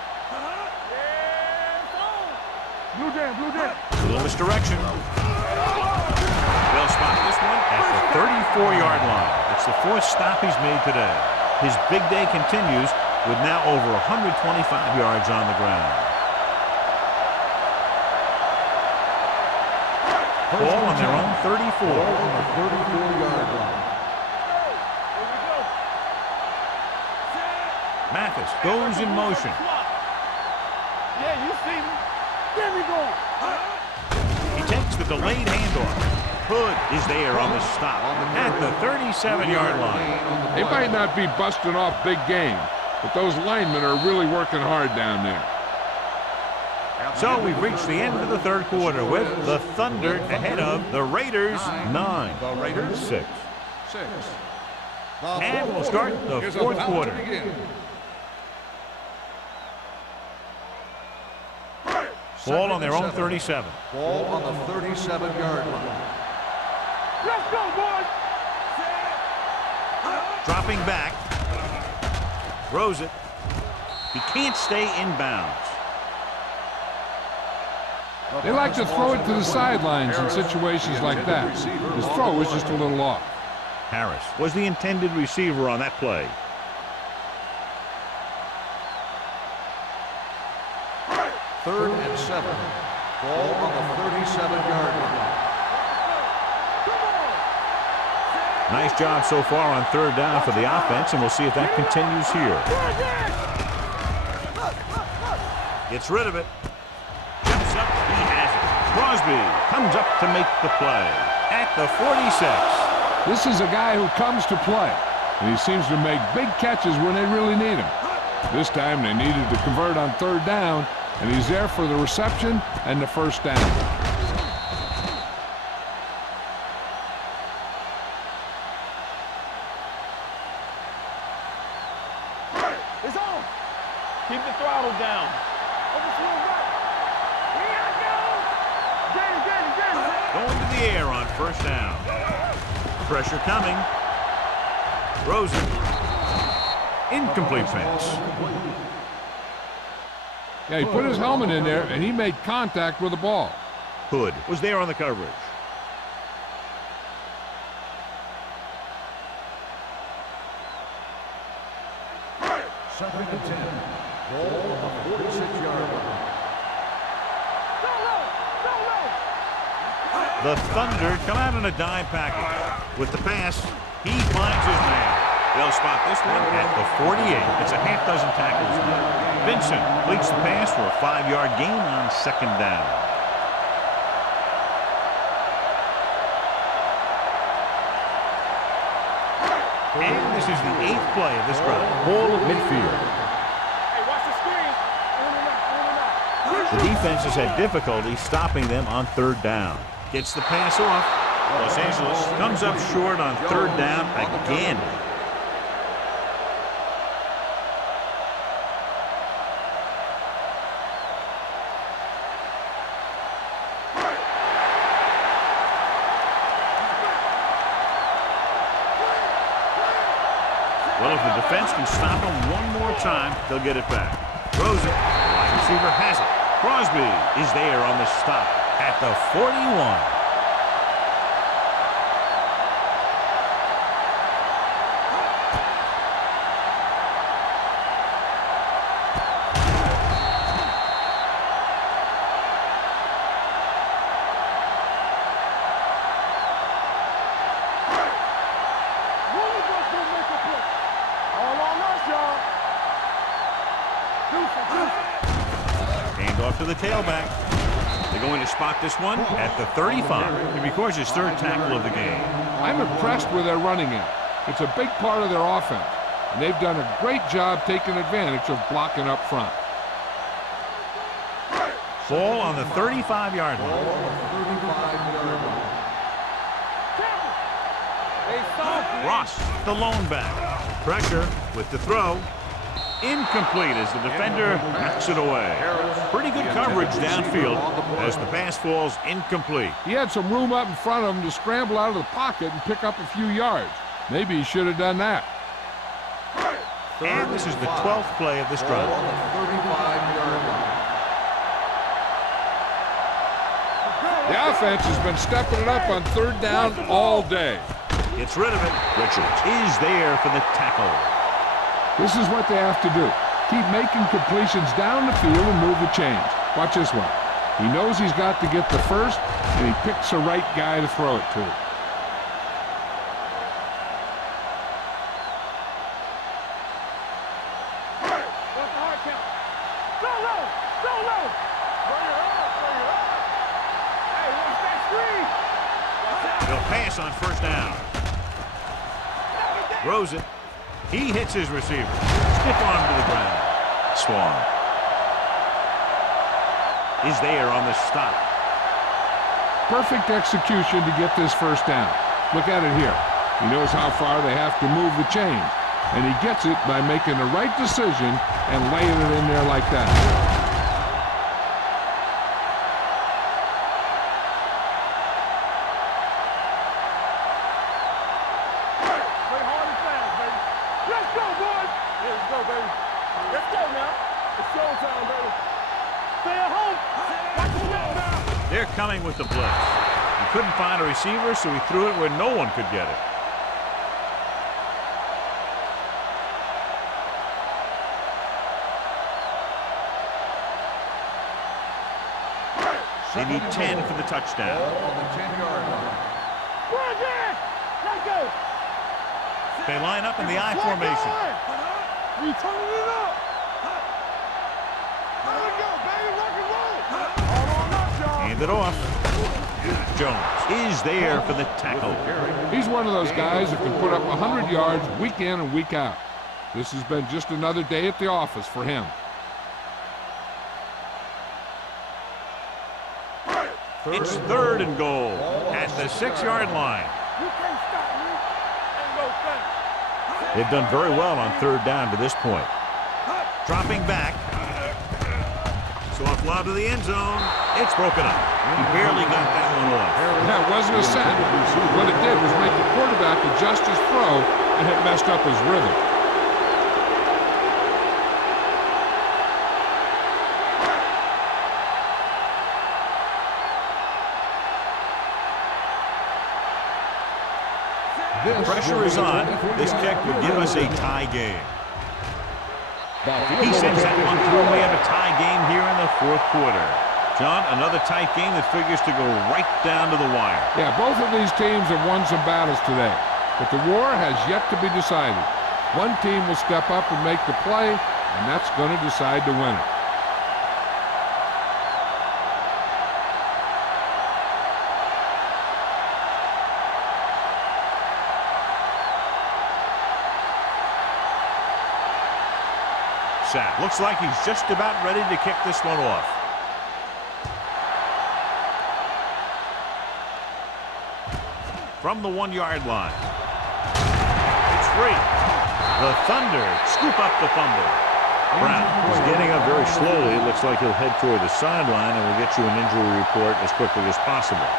Blue jam, blue jam. A little misdirection. They'll spot this one at the 34-yard line. It's the 4th stop he's made today. His big day continues with now over 125 yards on the ground. Ball on their own 34. Ball on the 34-yard line. Mathis goes in motion. Yeah, you see me. There we go. He takes the delayed handoff. Hood is there on the stop at the 37-yard line. They might not be busting off big game, but those linemen are really working hard down there. So we've reached the end of the 3rd quarter with the Thunder ahead of the Raiders 9. The Raiders 6. 6. And we'll start the 4th quarter. Ball on their own 37. Ball on the 37-yard line. Let's go, boys. Dropping back. Throws it. He can't stay in bounds. They like to throw it to the sidelines in situations like that. His throw was just a little off. Harris was the intended receiver on that play. Third and 7. Ball on the 37-yard line. Nice job so far on 3rd down for the offense, and we'll see if that continues here. Gets rid of it. Jumps up. He has it. Crosby comes up to make the play at the 46. This is a guy who comes to play, and he seems to make big catches when they really need him. This time they needed to convert on 3rd down, and he's there for the reception and the 1st down. It's on. Keep the throttle down. Going to the air on 1st down. Pressure coming. Throws it. Incomplete pass. Yeah, he put his helmet in there, and he made contact with the ball. Hood was there on the coverage. Second and 10. Ball on the 46-yard line. The Thunder come out in a dime package. With the pass, he finds his man. They'll spot this one at the 48. It's a half dozen tackles now. Vincent completes the pass for a 5-yard gain on 2nd down. And this is the 8th play of this drive. Ball at midfield. Hey, watch the screen. The defense has had difficulty stopping them on 3rd down. Gets the pass off. Los Angeles comes up short on 3rd down again. Well, if the defense can stop him one more time, they'll get it back. Throws it. The wide receiver has it. Crosby is there on the stop at the 41. Hand off to the tailback. They're going to spot this one at the 35. It records his third tackle of the game. I'm impressed with their running game. It's a big part of their offense, and they've done a great job taking advantage of blocking up front. Ball on the 35-yard line. Ross, the lone back. Pressure with the throw. Incomplete as the defender knocks it away. Pretty good coverage downfield as the pass falls incomplete. He had some room up in front of him to scramble out of the pocket and pick up a few yards. Maybe he should have done that. And this is the 12th play of this drive. The offense has been stepping it up on third down all day. Gets rid of it. Richards is there for the tackle. This is what they have to do. Keep making completions down the field and move the chains. Watch this one. He knows he's got to get the first, and he picks the right guy to throw it to. They'll pass on first down. Throws it. He hits his receiver. Stiff arm to the ground. Swan is there on the stop. Perfect execution to get this first down. Look at it here. He knows how far they have to move the chains, and he gets it by making the right decision and laying it in there like that. They're coming with the blitz. He couldn't find a receiver, so he threw it where no one could get it. They need 10 for the touchdown. They line up in the I formation. We turning it up. Let it go, baby. Rock and roll. Hold on up, y'all. Hand it off. Jones is there for the tackle. He's one of those guys that can put up 100 yards week in and week out. This has been just another day at the office for him. It's third and goal at the 6-yard line. You can't stop me. Ain't no thing. They've done very well on third down to this point. Dropping back. Soft lob to the end zone. It's broken up. He barely got that one off. That wasn't a sack. What it did was make the quarterback adjust his throw, and it messed up his rhythm. The pressure is on. This kick would give us a tie game. He sends that one through. We have a tie game here in the fourth quarter. John, another tight game that figures to go right down to the wire. Yeah, both of these teams have won some battles today, but the war has yet to be decided. One team will step up and make the play, and that's going to decide the winner. Looks like he's just about ready to kick this one off. From the 1-yard line. It's free. The Thunder scoop up the fumble. Brown is getting up very slowly. It looks like he'll head toward the sideline, and we'll get you an injury report as quickly as possible.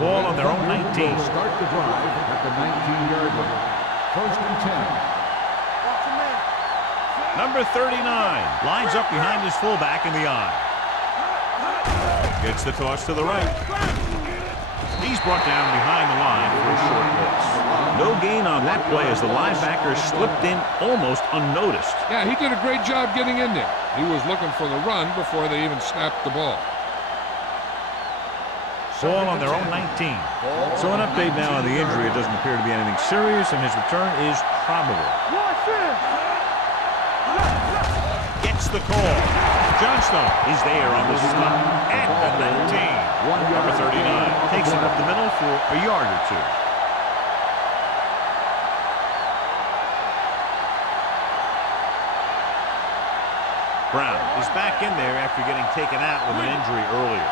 Ball on their own 19. Start the drive at the 19-yard line. First and 10. Number 39 lines up behind his fullback in the I. Gets the toss to the right. He's brought down behind the line for a short loss. No gain on that play as the linebacker slipped in almost unnoticed. Yeah, he did a great job getting in there. He was looking for the run before they even snapped the ball. Ball on their own 19. So an update now on the injury. It doesn't appear to be anything serious, and his return is probable. Gets the call. Johnstone is there on the stop at the 19. Number 39 takes it up the middle for a yard or two. Brown is back in there after getting taken out with an injury earlier.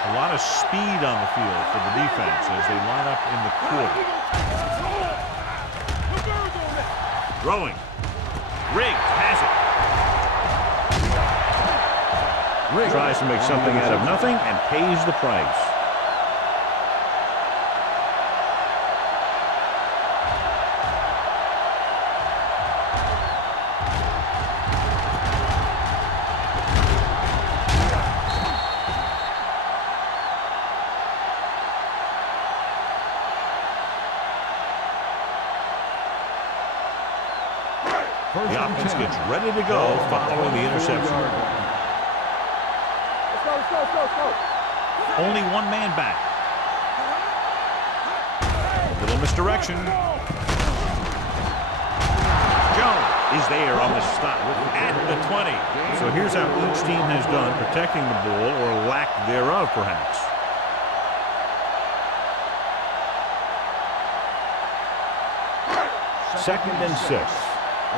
A lot of speed on the field for the defense as they line up in the quarter. Throwing. Riggs has it. Riggs tries to make something out of nothing and pays the price. The offense gets ready to go following the interception. Let's go. Only one man back. A little misdirection. Jones is there on the stop at the 20. So here's how each team has done protecting the ball, or lack thereof, perhaps. Second and 6. I'm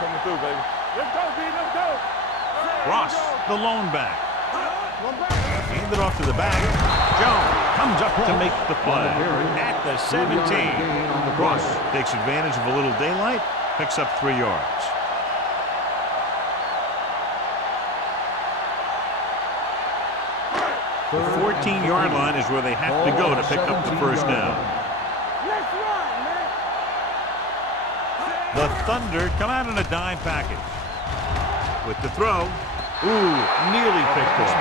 coming through, baby. Let's go, B. Let's go. Ross, the lone back. Hand it off to the back. Jones comes up to make the play at the 17. Ross takes advantage of a little daylight, picks up 3 yards. The 14-yard line is where they have to go to pick up the first down. Let's run, man. The Thunder come out in a dime package. With the throw. Ooh, nearly picked off.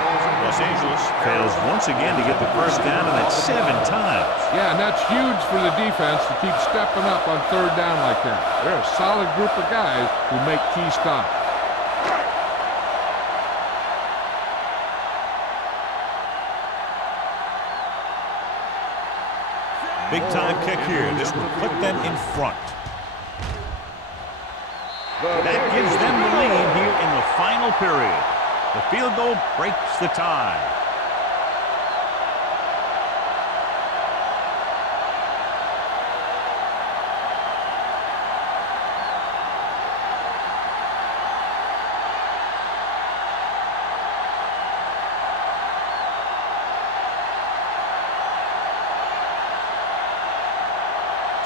Los Angeles fails once again to get the first down, and that's 7 times. Yeah, and that's huge for the defense to keep stepping up on third down like that. They're a solid group of guys who make key stops. Big time kick here. This will put them in front. That gives them the lead here in the final period. The field goal breaks the tie.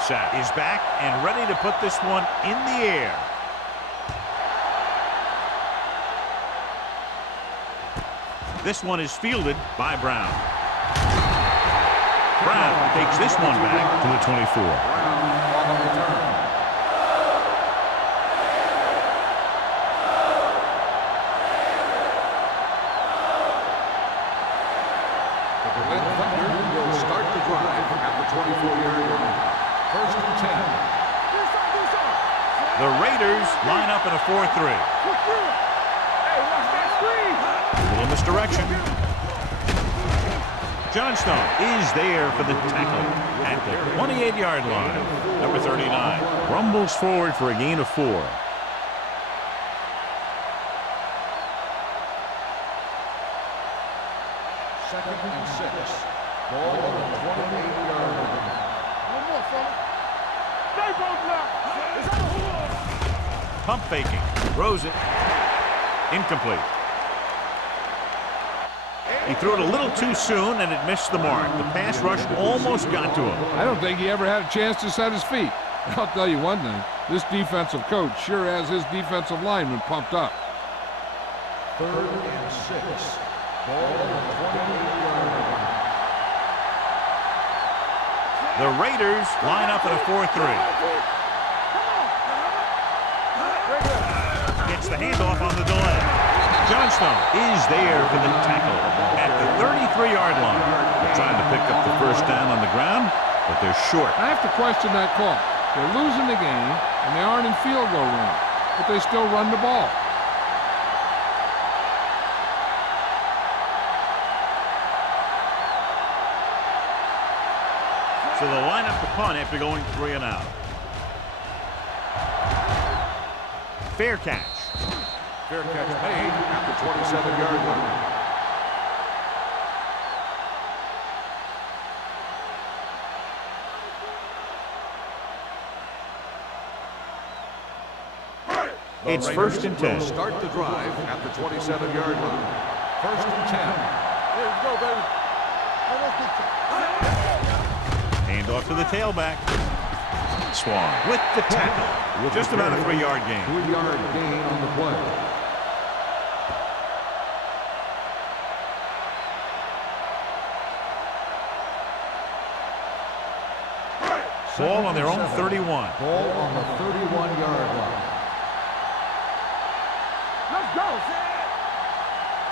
Sack is back and ready to put this one in the air. This one is fielded by Brown. Brown takes this one back to the 24. The Thunder will start the drive at the 24-yard line. First and 10. The Raiders line up in a 4-3. Hey, watch that screen. A little misdirection. Johnstone is there for the tackle at the 28-yard line. Number 39 rumbles forward for a gain of 4. Second and 6. Ball on the 28-yard line. One more, fella. Stay both now. It's over. Pump faking. Throws it. Incomplete. He threw it a little too soon, and it missed the mark. The pass rush almost got to him. I don't think he ever had a chance to set his feet. I'll tell you one thing. This defensive coach sure has his defensive lineman pumped up. Third and 6. Ball on the 28-yard line. The Raiders line up in a 4-3. Gets the handoff on the delay. Johnstone is there for the tackle at the 33-yard line. They're trying to pick up the first down on the ground, but they're short. I have to question that call. They're losing the game, and they aren't in field goal range, but they still run the ball. So they'll line up to punt after going 3 and out. Fair catch. Fair catch made at the 27-yard line. It's 1st and 10. Start the drive at the 27-yard line. 1st and 10. Let's go, baby. Hand off to the tailback. Swan with the tackle. Just about a 3-yard gain. 3-yard gain on the play. Ball on their own 31. Ball on the 31-yard line. Let's go, Sam.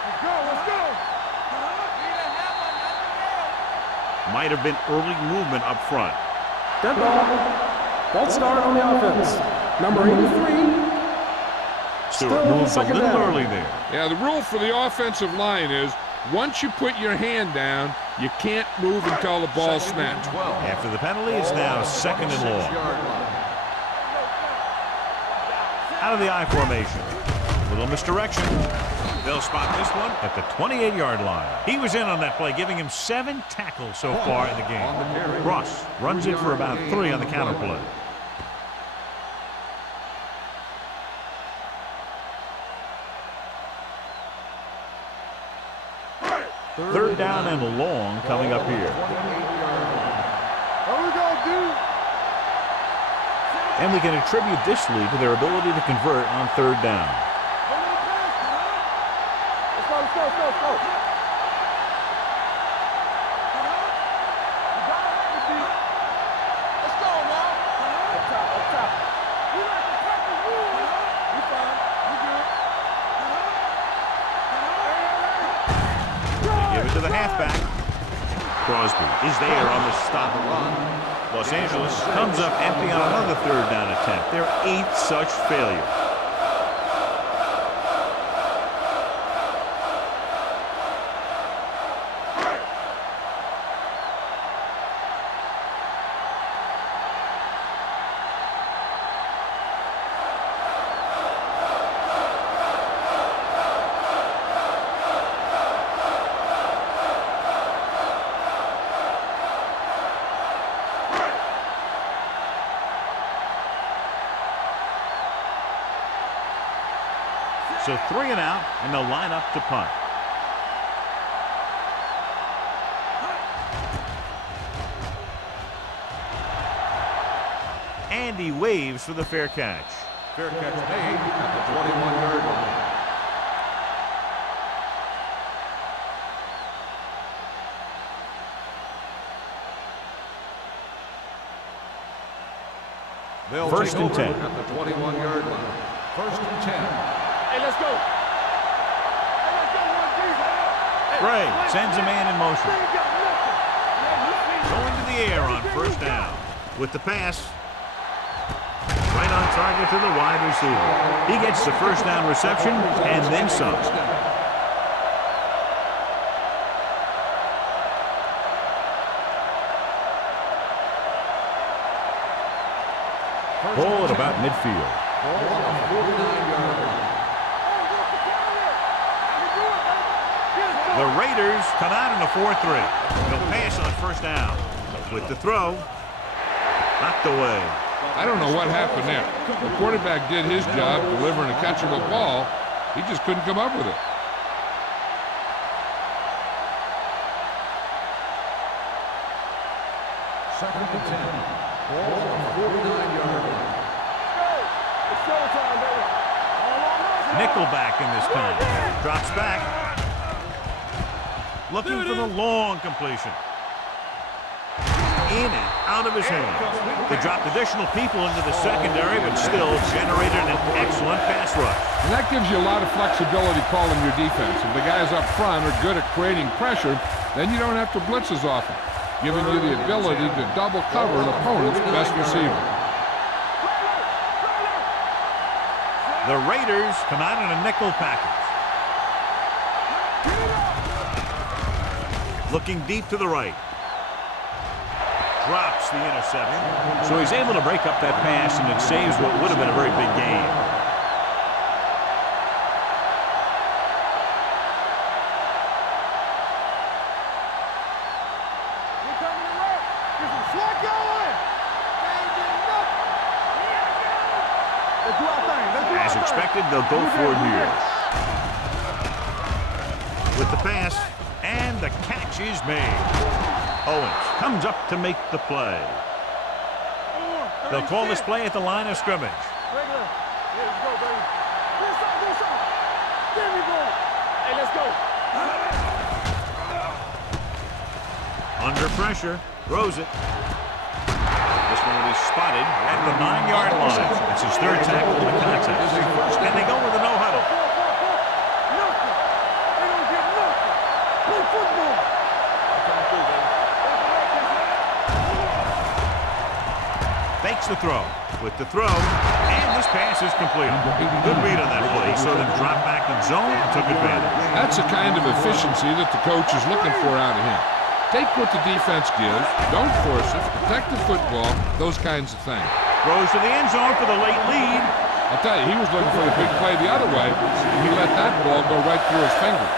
Let's go, let's go. Might have been early movement up front. Dead ball. False start on the offense. Number 83. Stewart moved a second little down. early there. Yeah, the rule for the offensive line is once you put your hand down, you can't move until the ball's snapped. After the penalty, it's now 2nd and long. Out of the I formation. Little misdirection. They'll spot this one at the 28-yard line. He was in on that play, giving him 7 tackles so far in the game. Ross runs it for about 3 on the counter play. Third down and long coming up here. What we gonna do? And we can attribute this lead to their ability to convert on 3rd down. Let's go, let's go, let's go, let's go. Let's go, now. Up top, up top. We like to practice rules. We fine. We good. Give it to the halfback. Crosby is there on the stop. Los Angeles comes up empty on another 3rd down attempt. Their 8th such failure. So 3 and out, and they'll line up to punt. And he waves for the fair catch. Fair catch made at the 21-yard line. They'll 1st take and over 10. at the 21-yard line. 1st and 10. Hey, let's go. Hey, let's go, 1-3, man. Gray sends a man in motion. They ain't got nothing. Yeah, you see. Going to the air on 1st down. With the pass. Right on target to the wide receiver. He gets the 1st down reception and then some. Ball at about midfield. Ball on the 49-yard line. The Raiders come out in a 4-3. They'll pass on 1st down. With the throw. Knocked away. I don't know what happened there. The quarterback did his job delivering a catchable ball. He just couldn't come up with it. Second and 10. Ball on the 49-yard line. It's showtime, baby. Nickelback in this time. Drops back. Looking for the long completion. In and out of his hand. They dropped additional people into the secondary, but still generated an excellent pass rush. And that gives you a lot of flexibility calling your defense. If the guys up front are good at creating pressure, then you don't have to blitz as often, giving you the ability to double cover an opponent's best receiver. The Raiders come out in a nickel package. Looking deep to the right. drops the interception. So he's able to break up that pass, and it saves what would have been a very big game. You're coming to work. Get some slack going. They ain't getting nothing. Let's do our thing. Let's do our As thing. expected, they'll go for it here. With the pass, and the catch is made. Owens comes up to make the play. They'll call this play at the line of scrimmage. Regular. Yeah, let's go, baby. Do something. Give me ball. Hey, let's go. Under pressure, throws it. This one will be spotted at the 9-yard line. That's his third tackle of the contest. And they go with a no-huddle. Nothing. They don't get nothing. Play football. Fakes the throw. With the throw, and this pass is completed. Good read on that play. So then dropped back in zone and took advantage. That's the kind of efficiency that the coach is looking for out of him. Take what the defense gives, don't force it, protect the football, those kinds of things. Throws to the end zone for the late lead. I'll tell you, he was looking for the big play the other way. He let that ball go right through his finger.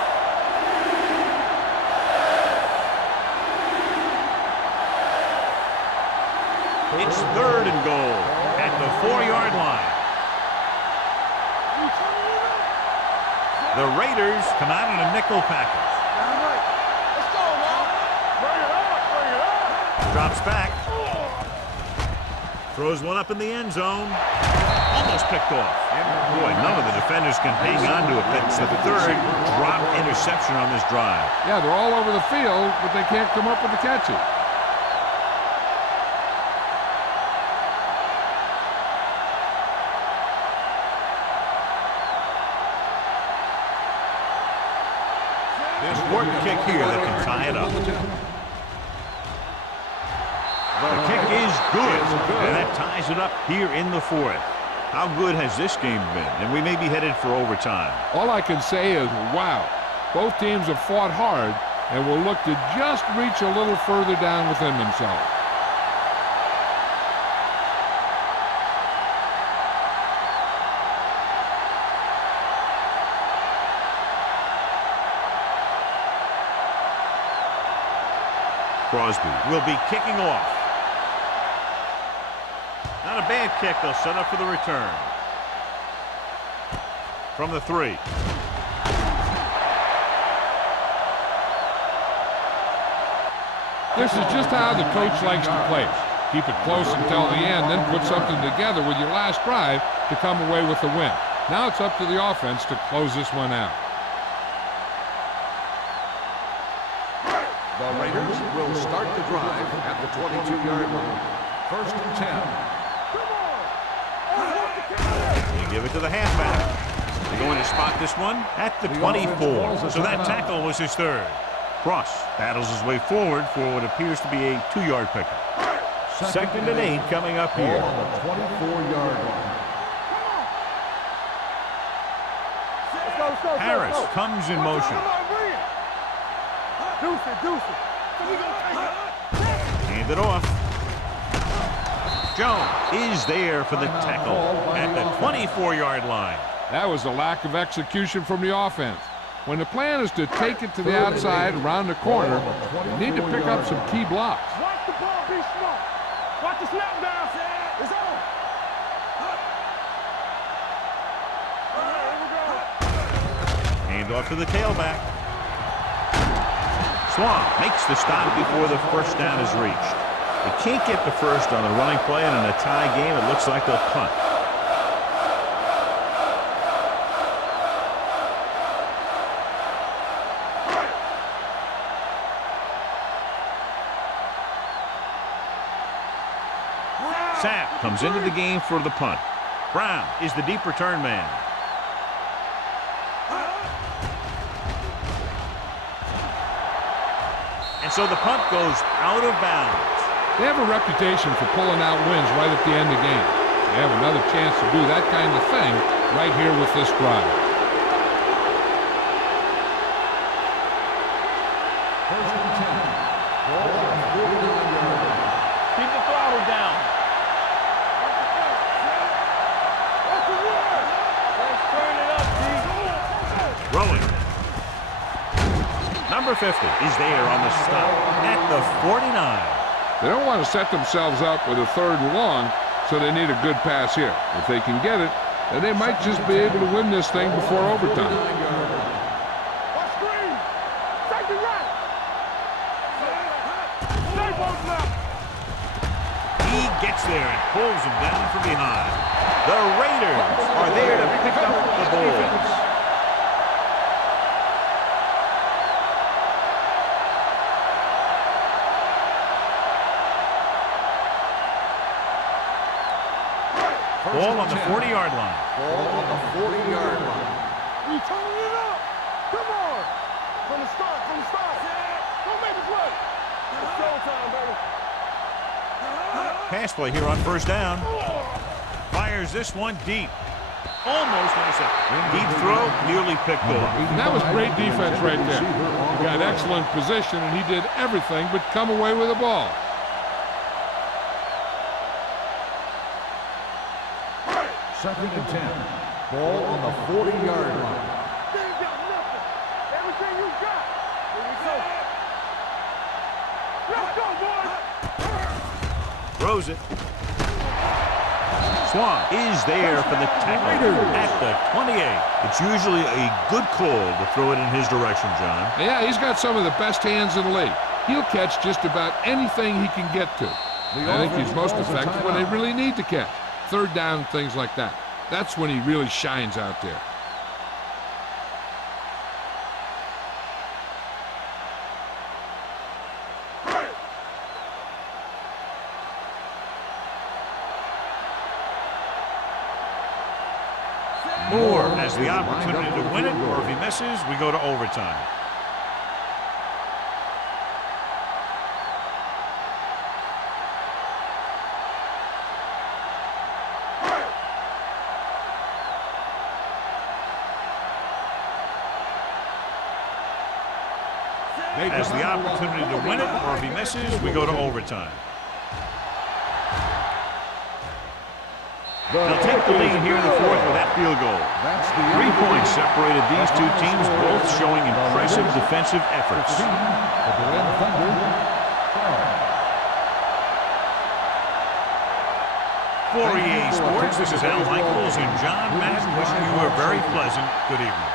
It's 3rd and goal at the 4-yard line. The Raiders come out in a nickel package. Let's go, man. Bring it up. Bring it up. Drops back. Throws one up in the end zone. Almost picked off. Boy, none of the defenders can hang on to it. That's the 3rd drop interception on this drive. Yeah, they're all over the field, but they can't come up with the catches. Important kick here that can tie it up. The kick is good, and that ties it up here in the 4th. How good has this game been? And we may be headed for overtime. All I can say is, wow. Both teams have fought hard and will look to just reach a little further down within themselves. Crosby will be kicking off. Not a bad kick. They'll set up for the return. From the 3. This is just how the coach likes to play it. Keep it close until the end, then put something together with your last drive to come away with the win. Now it's up to the offense to close this one out. The Raiders will start the drive at the 22-yard line. 1st and 10. You give it to the halfback. They're going to spot this one at the 24. So that tackle was his 3rd. Cross battles his way forward for what appears to be a 2-yard pickup. 2nd and 8 coming up here. Ball on the 24-yard line. Let's go. Harris comes in motion. Come on, bring it. Deuce it. We gonna take it. Hand it off. Jones is there for the tackle at the 24-yard line. That was a lack of execution from the offense. When the plan is to take it to the outside, around the corner, you need to pick up some key blocks. Watch the ball, be smart. Watch the snap down. It's on. Hand off to the tailback. Swan makes the stop before the first down is reached. They can't get the first on the running play, and in a tie game, it looks like they'll punt. Sapp comes into the game for the punt. Brown is the deep return man. And so the punt goes out of bounds. They have a reputation for pulling out wins right at the end of games. They have another chance to do that kind of thing right here with this drive. First and 10. Ball on the 49-yard line. Throwing. Number 50 is there on the stop at the 49. They don't want to set themselves up with a 3rd and long, so they need a good pass here. If they can get it, then they might just be able to win this thing before overtime. Watch screen. Safety right. Stay both left. He gets there and pulls him down from behind. The Raiders are there to pick up the ball. Ball on the 40-yard line. Ball on the 40-yard line. You turning it up. Come on. From the start. Don't make it play. It's showtime, baby. Pass play here on 1st down. Fires this one deep. Almost intercepted. Deep throw, nearly picked off. And that was great defense right there. He got excellent position, and he did everything but come away with the ball. Second and 10. Ball on the 40-yard line. They ain't got nothing. Everything you got. Here we go. Let's go, boys. Throws it. Swan is there for the tackle at the 28. It's usually a good call to throw it in his direction, John. Yeah, he's got some of the best hands in the league. He'll catch just about anything he can get to. I think he's most effective when they really need to catch. 3rd down, things like that. That's when he really shines out there. Moore has the opportunity to win it, or if he misses, we go to overtime. Has the opportunity to win it, or if he misses, we go to overtime. They'll take the lead here in the 4th with that field goal. 3 points separated these two teams, both showing impressive defensive efforts. For EA Sports, this is Al Michaels and John Madden wishing you a very pleasant good evening.